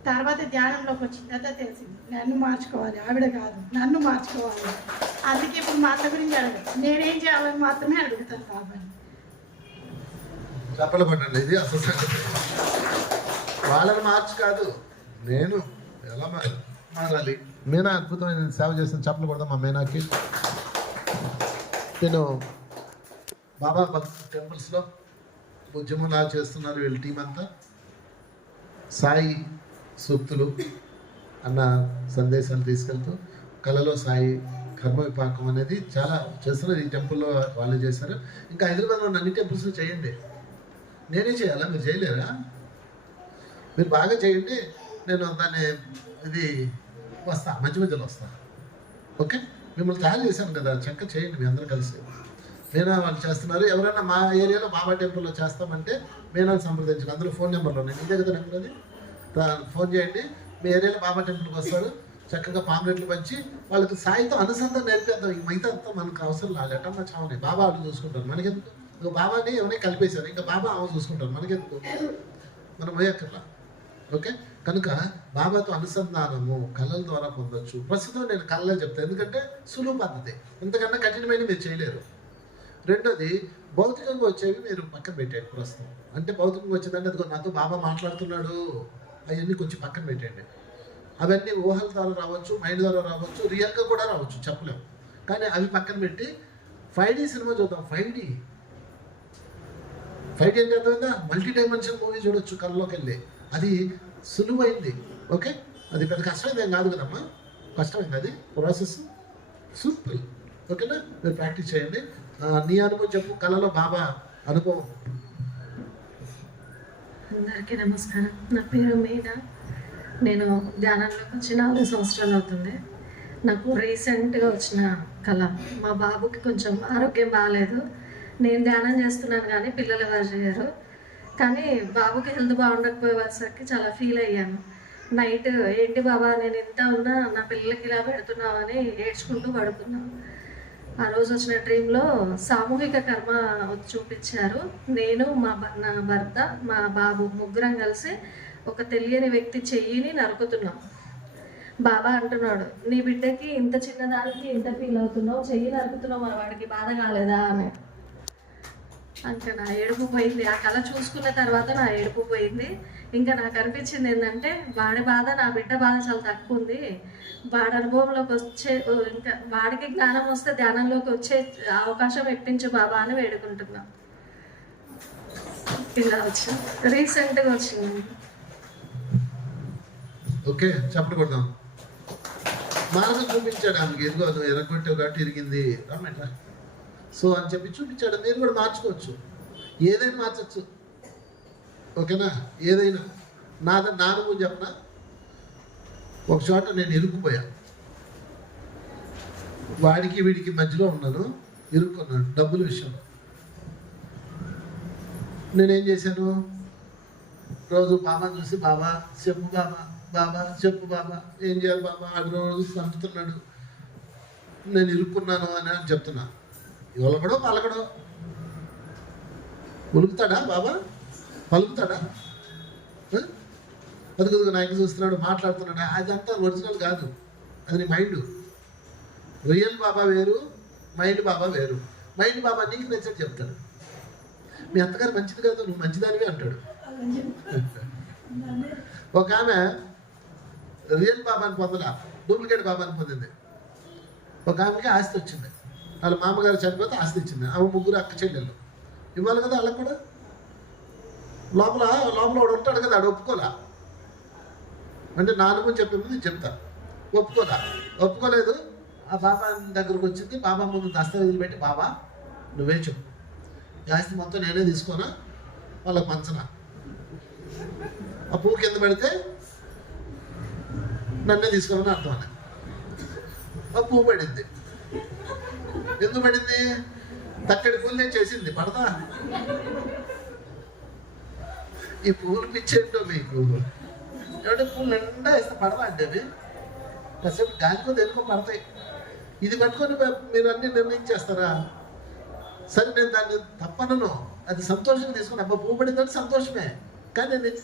తర్వాత ధ్యానంలోకి వచ్చిన తర్వాత తెలిసింది, నన్ను మార్చుకోవాలి, ఆవిడ కాదు, నన్ను మార్చుకోవాలి. అందుకే ఇప్పుడు మా అత్త గురించి అడగదు, నేనేం చేయాలని మాత్రమే అడుగుతాను బాబాని. చెప్పలేమండి, ఇది అసలు వాళ్ళని మార్చు కాదు, నేను ఎలా మారాలి. మీనా అద్భుతమైన సేవ చేసిన చెప్పలు కొడదాం మా మీనాకి. నేను బాబా టెంపుల్స్లో ఉద్యమంలా చేస్తున్నారు వీళ్ళ టీం అంతా. సాయి సూక్తులు అన్న సందేశాలు తీసుకెళ్తూ కళలో సాయి కర్మ విపాకం అనేది చాలా చేస్తున్నారు. ఈ టెంపుల్లో వాళ్ళు చేశారు. ఇంకా హైదరాబాద్లో ఉన్న అన్ని టెంపుల్స్ చేయండి. నేనే చేయాలా, మీరు చేయలేరా? మీరు బాగా చేయండి, నేను దాన్ని ఇది వస్తా, మధ్య మధ్యలో వస్తాను. ఓకే, మిమ్మల్ని తయారు చేశాను కదా, చక్క చేయండి మీ అందరూ కలిసి. మీనా వాళ్ళు చేస్తున్నారు. ఎవరైనా మా ఏరియాలో బాబా టెంపుల్లో చేస్తామంటే మీనాన్ని సంప్రదించండి. అందులో ఫోన్ నెంబర్లో ఉన్నాయి, ఇదే కదా నెంబర్ అది. ఫోన్ చేయండి, మీ ఏరియాలో బాబా టెంపుల్కి వస్తారు, చక్కగా పాంప్లెట్లు పంచి వాళ్ళకి సాయితో అనుసంధానం నేర్పేద్దాం. ఈ మిగతా అంతా మనకు అవసరం రాలేట మా చావని బాబా వాళ్ళు చూసుకుంటారు, మనకెందుకు? ఇంకా బాబాని ఎవరైనా కలిపేశారు, ఇంకా బాబా ఆమె చూసుకుంటారు, మనకెందుకు? మనం పోయక్కర్లా. ఓకే, కనుక బాబాతో అనుసంధానము కళల ద్వారా పొందొచ్చు. ప్రస్తుతం నేను కళలో చెప్తాను, ఎందుకంటే సులువు పద్ధతి, ఇంతకన్నా కఠినమైన మీరు చేయలేరు. రెండోది, భౌతికంగా వచ్చేవి మీరు పక్కన పెట్టేయండి ప్రస్తుతం. అంటే భౌతికంగా వచ్చేదంటే అదిగో నాతో బాబా మాట్లాడుతున్నాడు, అవన్నీ కొంచెం పక్కన పెట్టండి. అవన్నీ ఊహల ద్వారా రావచ్చు, మైండ్ ద్వారా రావచ్చు, రియల్గా కూడా రావచ్చు, చెప్పలేము. కానీ అవి పక్కన పెట్టి 5D సినిమా చూద్దాం. 5D అంటే అర్థమైందా? మల్టీ డైమెన్షన్ మూవీ చూడొచ్చు కళ్ళలోకి వెళ్ళి. అది సులువైంది. ఓకే, అది పెద్ద కష్టమైంది ఏం కాదు కదమ్మా, కష్టమైంది అది ప్రాసెస్, సింపుల్. ఓకేనా, మీరు ప్రాక్టీస్ చేయండి. నీ అనుభవం చెప్పు, కళలో బాబా అనుభవం. అందరికీ నమస్కారం. నా పేరు మీనా. నేను ధ్యానంలోకి వచ్చి 4 సంవత్సరాలు అవుతుంది. నాకు రీసెంట్గా వచ్చిన కళ, మా బాబుకి కొంచెం ఆరోగ్యం బాగాలేదు. నేను ధ్యానం చేస్తున్నాను కానీ పిల్లలు ఎవరు చేయరు. కానీ బాబుకి హెల్త్ బాగుండకపోయేసరికి చాలా ఫీల్ అయ్యాను. నైట్ ఏంటి బాబా నేను ఇంత ఉన్నా నా పిల్లలకి ఇలా పెడుతున్నావు అని ఏడ్చుకుంటూ పడుకున్నాను. ఆ రోజు వచ్చిన డ్రీమ్లో సామూహిక కర్మ చూపించారు. నేను నా భర్త మా బాబు ముగ్గురం కలిసి ఒక తెలియని వ్యక్తి చెయ్యిని నరుకుతున్నాం. బాబా అంటున్నాడు, నీ బిడ్డకి ఇంత చిన్నదానికి ఇంత ఫీల్ అవుతున్నావు, చెయ్యి నరుకుతున్నావు, మన వాడికి బాధ కాలేదా అని. ఇంకా నా ఏడుపు పోయింది. ఆ కళ చూసుకున్న తర్వాత నా ఏడుపు పోయింది. ఇంకా నాకు అనిపించింది ఏంటంటే వాడి బాధ నా బిడ్డ బాధ చాలా తక్కువ ఉంది. వాడి అనుభవంలోకి వచ్చే, ఇంకా వాడికి జ్ఞానం వస్తే ధ్యానంలోకి వచ్చే అవకాశం ఇప్పించు బాబా అని వేడుకుంటున్నా. ఇలా వచ్చింది, రీసెంట్గా వచ్చింది. ఓకే, చెప్పలు కొడదాం. మార్గం చూపించాడు ఆమెకి, ఎదుగో నువ్వు ఎరగొట్టావు కాబట్టి ఇరిగింది రమ్మంటా సో అని చెప్పి చూపించాడు. మీరు కూడా మార్చుకోవచ్చు, ఏదైనా మార్చచ్చు. ఓకేనా, ఏదైనా. నా అనుభవం చెప్పనా, ఒక చోట నేను ఇరుక్కుపోయా, వాడికి వీడికి మధ్యలో ఉన్నాను, ఇరుక్కున్నాను డబ్బుల విషయంలో. నేనేం చేశాను, రోజు బాబాని చూసి బాబా చెప్పు బాబా, బాబా చెప్పు బాబా, ఏం చేయాలి బాబా, ఆడు రోజు పంపుతున్నాడు, నేను ఇరుక్కున్నాను అని చెప్తున్నా. ఇవ్వలకడో పలకడో, ఉలుకుతాడా బాబా, పలుకుతాడా? అది కొద్దిగా నాకు చూస్తున్నాడు, మాట్లాడుతున్నాడు, అదంతా ఒరిజినల్ కాదు, అది నీ మైండ్. రియల్ బాబా వేరు, మైండ్ బాబా వేరు. మైండ్ బాబా నీకు నచ్చినట్టు చెప్తాడు. మీ అత్తగారు మంచిది కాదు, నువ్వు మంచిదానివి అంటాడు. ఒక ఆమె రియల్ బాబాని పొందలా, డూప్లికేట్ బాబాని పొందింది. ఒక ఆమెకి ఆస్తి వచ్చింది, వాళ్ళ మామగారు చనిపోతే ఆస్తి ఇచ్చింది. ఆమె ముగ్గురు అక్క చెల్లెళ్ళు, ఇవ్వాలి కదా వాళ్ళకి కూడా. లోపల వాడు ఉంటాడు కదా, ఆడు ఒప్పుకోలా. అంటే నా అనుభవం చెప్పే ముందు చెప్తా, ఒప్పుకోలేదు. ఆ బాబా దగ్గరకు వచ్చింది, బాబా ముందు దస్తావేజులు పెట్టి, బాబా నువ్వే చెప్పు, ఈ ఆస్తి మొత్తం నేనే తీసుకోనా వాళ్ళకి పంచనా, ఆ పువ్వు కింద పెడితే నన్నే తీసుకోమని అర్థం అని. ఆ పువ్వు పడింది. ఎందుకు పడింది? తక్కడి పూలు నేను చేసింది, పడతా? ఈ పువ్వులు పిచ్చేంటో మీకు, ఏమంటే పూలు నిండా వేస్తే పడదా అండి అవి? కాసేపు గాలికో దేనికో పడతాయి. ఇది పట్టుకొని మీరు అన్ని నిర్ణయించేస్తారా? సరే, నేను దాన్ని తప్పనను, అది సంతోషంగా తీసుకుని, అబ్బా పువ్వు పడిందంటే సంతోషమే. కానీ నేను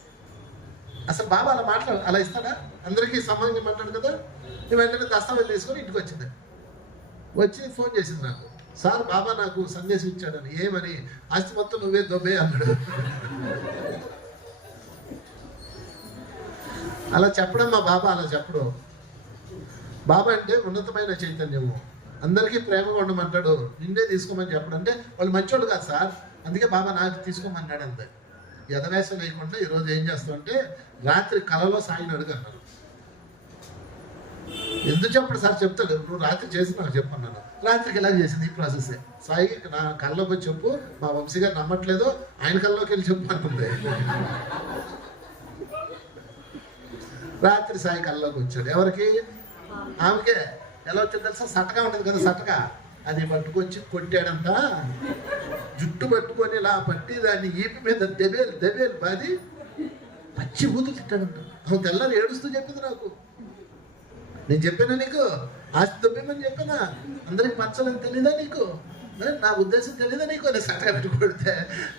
అసలు బాబా అలా అలా ఇస్తాడా? అందరికీ సమానం ఇమ్మంటాడు కదా. నేను వెంటనే దస్తావేజ్ తీసుకొని ఇంటికి వచ్చింది. వచ్చి ఫోన్ చేసింది నాకు, సార్ బాబా నాకు సందేశం ఇచ్చాడని. ఏమని? ఆస్తి మొత్తం నువ్వే దొబ్బే అన్నాడు. అలా చెప్పడం మా బాబా అలా చెప్పడు. బాబా అంటే ఉన్నతమైన చైతన్యము, అందరికీ ప్రేమగా ఉండమంటాడు, నిన్నే తీసుకోమని చెప్పడం. అంటే వాళ్ళు మంచోళ్ళు కాదు సార్, అందుకే బాబా నాకు తీసుకోమన్నాడు అంతే. యథవేషం లేకుండా ఈరోజు ఏం చేస్తామంటే, రాత్రి కలలో సాయిని అడుగు అన్నారు. ఎందుకు చెప్పడు సార్? చెప్తాడు, నువ్వు రాత్రి చేసి నాకు చెప్పన్నాను. రాత్రికి ఎలా చేసింది ఈ ప్రాసెస్. సాయి నా కళ్ళలోకి వచ్చి చెప్పు, మా వంశీ గారు నమ్మట్లేదు, ఆయన కళ్ళలోకి వెళ్ళి చెప్పు అంటుంది. రాత్రి సాయి కల్లోకి వచ్చాడు. ఎవరికి? ఆమెకే. ఎలా వచ్చాడు తెలుసా? సటకా ఉంటుంది కదా, సటకా, అది పట్టుకొచ్చి కొట్టాడంట. జుట్టు పట్టుకొని ఇలా పట్టి దాన్ని ఈపి మీద దెబేలు బాది పచ్చి బూతులు తిట్టాడంట. ఆమె తెల్లారి ఏడుస్తూ చెప్పింది నాకు. నేను చెప్పానా నీకు ఆస్తి దొబ్బేమని చెప్పానా? అందరికి పంచాలని తెలీదా నీకు? నా ఉద్దేశం తెలీదా నీకు అని సటకా పెట్టి కొడితే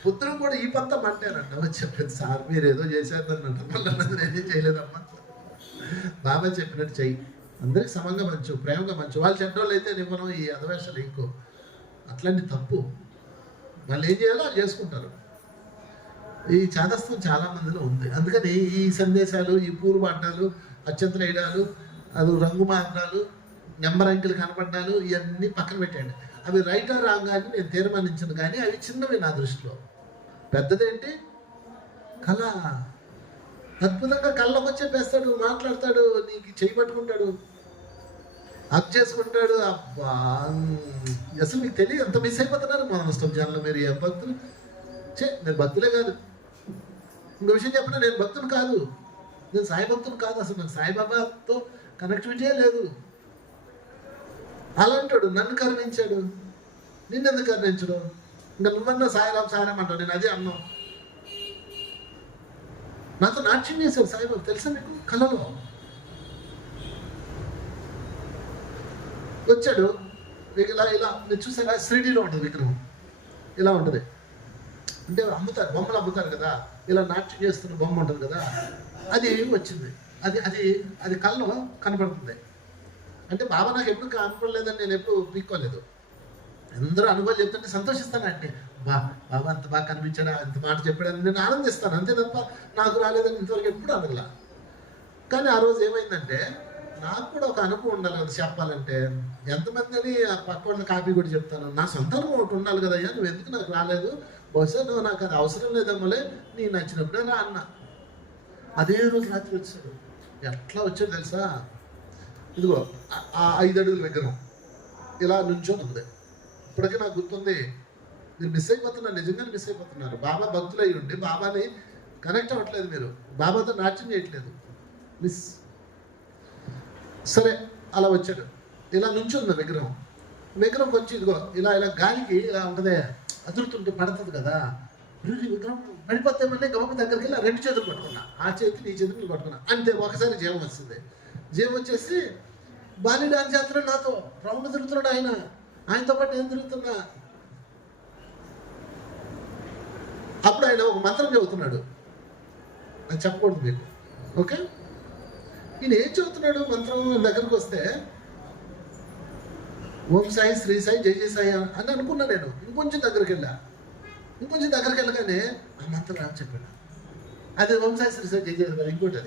పుత్రుడు కూడా ఈ పంత మంటానంట. వచ్చి చెప్పింది, సార్ మీరు ఏదో చేశారనంట. మళ్ళీ నేనేం చేయలేదమ్మా, బాబా చెప్పినట్టు చెయ్యి, అందరికి సమంగా మంచు, ప్రేమగా మంచు. వాళ్ళు చెడ్డోళ్ళు అయితే మనం ఈ అధవేషాలు ఇంకో అట్లాంటి తప్పు. వాళ్ళు ఏం చేయాలో వాళ్ళు చేసుకుంటారు. ఈ చాదస్తం చాలా మందిలో ఉంది. అందుకని ఈ సందేశాలు, ఈ పూలు పడ్డాలు, అత్యంతలు వేయడాలు, అది రంగు మార్గాలు, నెంబర్ అంకెలు కనపడ్డాలు, ఇవన్నీ పక్కన పెట్టండి. అవి రైటా రాంగ్ అని నేను తీర్మానించను, కానీ అవి చిన్నవి నా దృష్టిలో. పెద్దదేంటి? కళ. అద్భుతంగా కళ్ళకు వచ్చి చెప్పేస్తాడు, మాట్లాడతాడు, నీకు చేయి పట్టుకుంటాడు, హక్ చేసుకుంటాడు. అబ్బా, అసలు మీకు తెలియదు ఎంత మిస్ అయిపోతున్నారు మన జనంలో. మీరు ఏ భక్తులు? నేను భక్తులే కాదు. ఇంకో విషయం చెప్పిన, నేను భక్తులు కాదు, నేను సాయి భక్తులు కాదు. అసలు నాకు సాయిబాబాతో కనెక్టివిటీ లేదు. అలాంటాడు. నన్ను కరుణించాడు, నిన్నెందుకు కరుణించడు? ఇంకా నువ్వన్నా సాయిరాం సాయిరాం అంటావు, నేను అదే అన్నావు. నాతో నాట్యం చేశాడు సాయిబాబు, తెలుసా మీకు? కళలో వచ్చాడు. ఇలా ఇలా మీరు చూసారా? శ్రీడీలో ఉంటుంది విగ్రహం, ఇలా ఉంటుంది. అంటే అమ్ముతారు, బొమ్మలు అమ్ముతారు కదా, ఇలా నాట్యం చేస్తున్న బొమ్మ ఉంటుంది కదా, అది వచ్చింది. అది అది అది కళ్ళలో కనపడుతుంది. అంటే బాబా నాకు ఎప్పుడు కనపడలేదని నేను ఎప్పుడు పీక్కోలేదు. అందరూ అనుభవాలు చెప్తుంటే సంతోషిస్తాను. అంటే బాబా అంత బాగా కనిపించాడా, అంత మాట చెప్పాడని నేను ఆనందిస్తాను, అంతే తప్ప నాకు రాలేదని ఇంతవరకు ఎప్పుడు అనగల. కానీ ఆ రోజు ఏమైందంటే, నాకు కూడా ఒక అనుభవం ఉండాలి కదా చెప్పాలంటే. ఎంతమంది అని పక్క వాళ్ళ కాపీ కూడా చెప్తాను. నా సొంత అనుభవం ఒకటి ఉండాలి కదా. అయ్యా నువ్వు ఎందుకు నాకు రాలేదు? బహుశా నువ్వు నాకు అది అవసరం లేదమ్మలే, నీ నచ్చినప్పుడే రా అన్న. అదే రోజు రాత్రి వచ్చాడు. ఎట్లా వచ్చాడు తెలుసా? ఇదిగో ఆ 5 అడుగుల విగ్రహం ఇలా నుంచొని ఉంది. ఇప్పటికీ నాకు గుర్తుంది. మీరు మిస్ అయిపోతున్నారు, నిజంగానే మిస్ అయిపోతున్నారు. బాబా భక్తులు అయ్యి ఉండి బాబాని కనెక్ట్ అవ్వట్లేదు, మీరు బాబాతో నాట్యం చేయట్లేదు, మిస్. సరే అలా వచ్చాడు. ఇలా నుంచుంది విగ్రహం. విగ్రహం కొంచెం ఇదిగో ఇలా ఇలా గాలికి ఇలా ఉంటుంది, అదురుతుంటే పడుతుంది కదా. విగ్రహం పడిపోతే మళ్ళీ గమక దగ్గరికి వెళ్ళి 2 చేతులు పట్టుకున్నా, ఆ చేతిని ఈ చేతులు పట్టుకున్నా. అంతే, ఒకసారి జీవం వస్తుంది. జీవం వచ్చేసి బాలి డాన్స్ చేస్తున్నాడు, నాతో రౌండ్ తిరుగుతున్నాడు. ఆయనతో పాటు నేను తిరుగుతున్నా. అప్పుడు ఆయన ఒక మంత్రం చదువుతున్నాడు, అది చెప్పకూడదు మీకు, ఓకే? ఈయన ఏం చదువుతున్నాడు మంత్రం దగ్గరికి వస్తే, ఓం సాయి, శ్రీ సాయి, జై జై సాయి అని అనుకున్నా నేను. ఇంకొంచెం దగ్గరికి వెళ్ళగానే ఆ మంత్రం రాని చెప్పాడు. అది ఓం సాయి, శ్రీ సాయి, జై జై సాయి. ఇంకోటి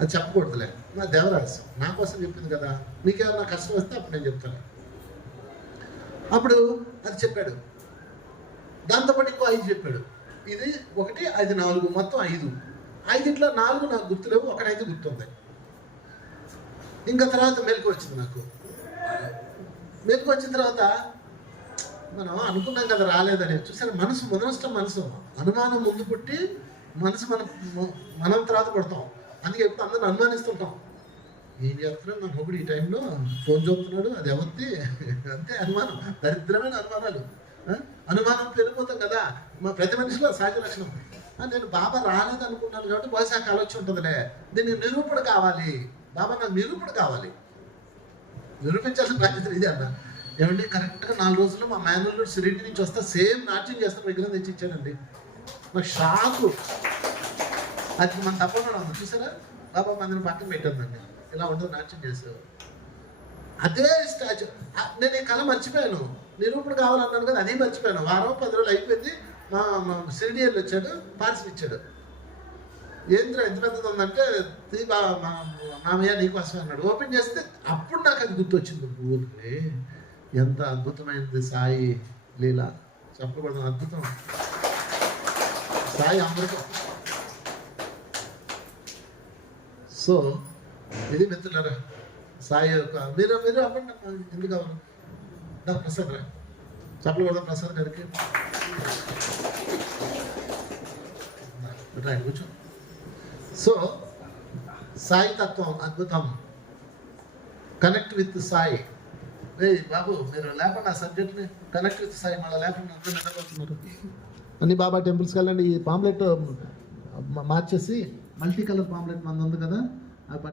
అది చెప్పకూడదులే, నా దేవరాశం నా కోసం చెప్పింది కదా. మీకేమన్నా కష్టం వస్తే అప్పుడు నేను చెప్తాను. అప్పుడు అది చెప్పాడు. దాంతోపాటు ఇంకో 5 చెప్పాడు. ఇది 1, 5, 4, మొత్తం 5. 5 4 నాకు గుర్తులేవు, 1 గుర్తుంది. ఇంకా తర్వాత మెలకు వచ్చింది నాకు. మెలకు వచ్చిన తర్వాత మనం అనుకున్నాం కదా రాలేదని. చూసారు, మనసు మొదనష్టం. మనసు అనుమానం ముందు పుట్టి మనసు మనం తర్వాత పడతాం. అందుకే ఎప్పుడు అందరిని అనుమానిస్తుంటాం. ఏం చేస్తున్నాడు నా మొగుడు ఈ టైంలో, ఫోన్ చూస్తున్నాడు, అది ఎవరిది, అంతే అనుమానం. దరిద్రమైన అనుమానాలు. అనుమానం పెరిగిపోతాం కదా, మా ప్రతి మనిషిలో సహజ లక్షణం. నేను బాబా రాలేదు అనుకున్నాను కాబట్టి బహుశా ఆలోచన ఉంటుందిలే, దీనికి నిరూపణ కావాలి, బాబా నాకు నిరూపణ కావాలి, నిరూపించాల్సిన బాధ్యత ఇది అన్న. ఏమంటే కరెక్ట్గా 4 రోజుల్లో మా మేనల్లుడు సిరిటి నుంచి వస్తే సేమ్ నాట్యం చేస్తాను విగ్రహం తెచ్చి ఇచ్చాడండి. నాకు షాకు. అది మన తప్పకుండా ఉంది, చూసారా? బాబా మందిని పక్కన పెట్టానండి, ఇలా ఉండదు నాట్యం చేసేవారు. అదే స్టాచ్యూ. నేను ఈ కళ మర్చిపోయాను, నిరూపణ కావాలన్నాను కదా, అదే మర్చిపోయాను. వారం 10 రోజులు అయిపోయింది. మా సిరిడియర్లు వచ్చాడు, పార్సల్ ఇచ్చాడు. ఏంద్రా ఎంత పెద్దది ఉందంటే, మా మామయ్య నీకోసం అన్నాడు. ఓపెన్ చేస్తే అప్పుడు నాకు అది గుర్తొచ్చింది. ఊరికే ఎంత అద్భుతమైనది సాయి లీల, చెప్పకూడదు, అద్భుతం. సాయి అమృతం. సో ఇది మిత్రులారా, సాయి యొక్క మీరు అవ్వండి. ఎందుకు అవ్వను? డాక్టర్ ప్రసాద్ రా, చెప్పకూడదు ప్రసాద్ గారికి. కూర్చో. సో సాయి తత్వం అద్భుతం. Connect with Sai. బాబు మీరు లేకుండా సబ్జెక్ట్ని కనెక్ట్ విత్ సాయి మళ్ళీ లేకుండా అందరూ నిద్రపోతున్నారు. అన్ని బాబా టెంపుల్స్కి వెళ్ళండి. ఈ పాంప్లెట్ మార్చేసి మల్టీ కలర్ పాంప్లెట్ మంది ఉంది కదా.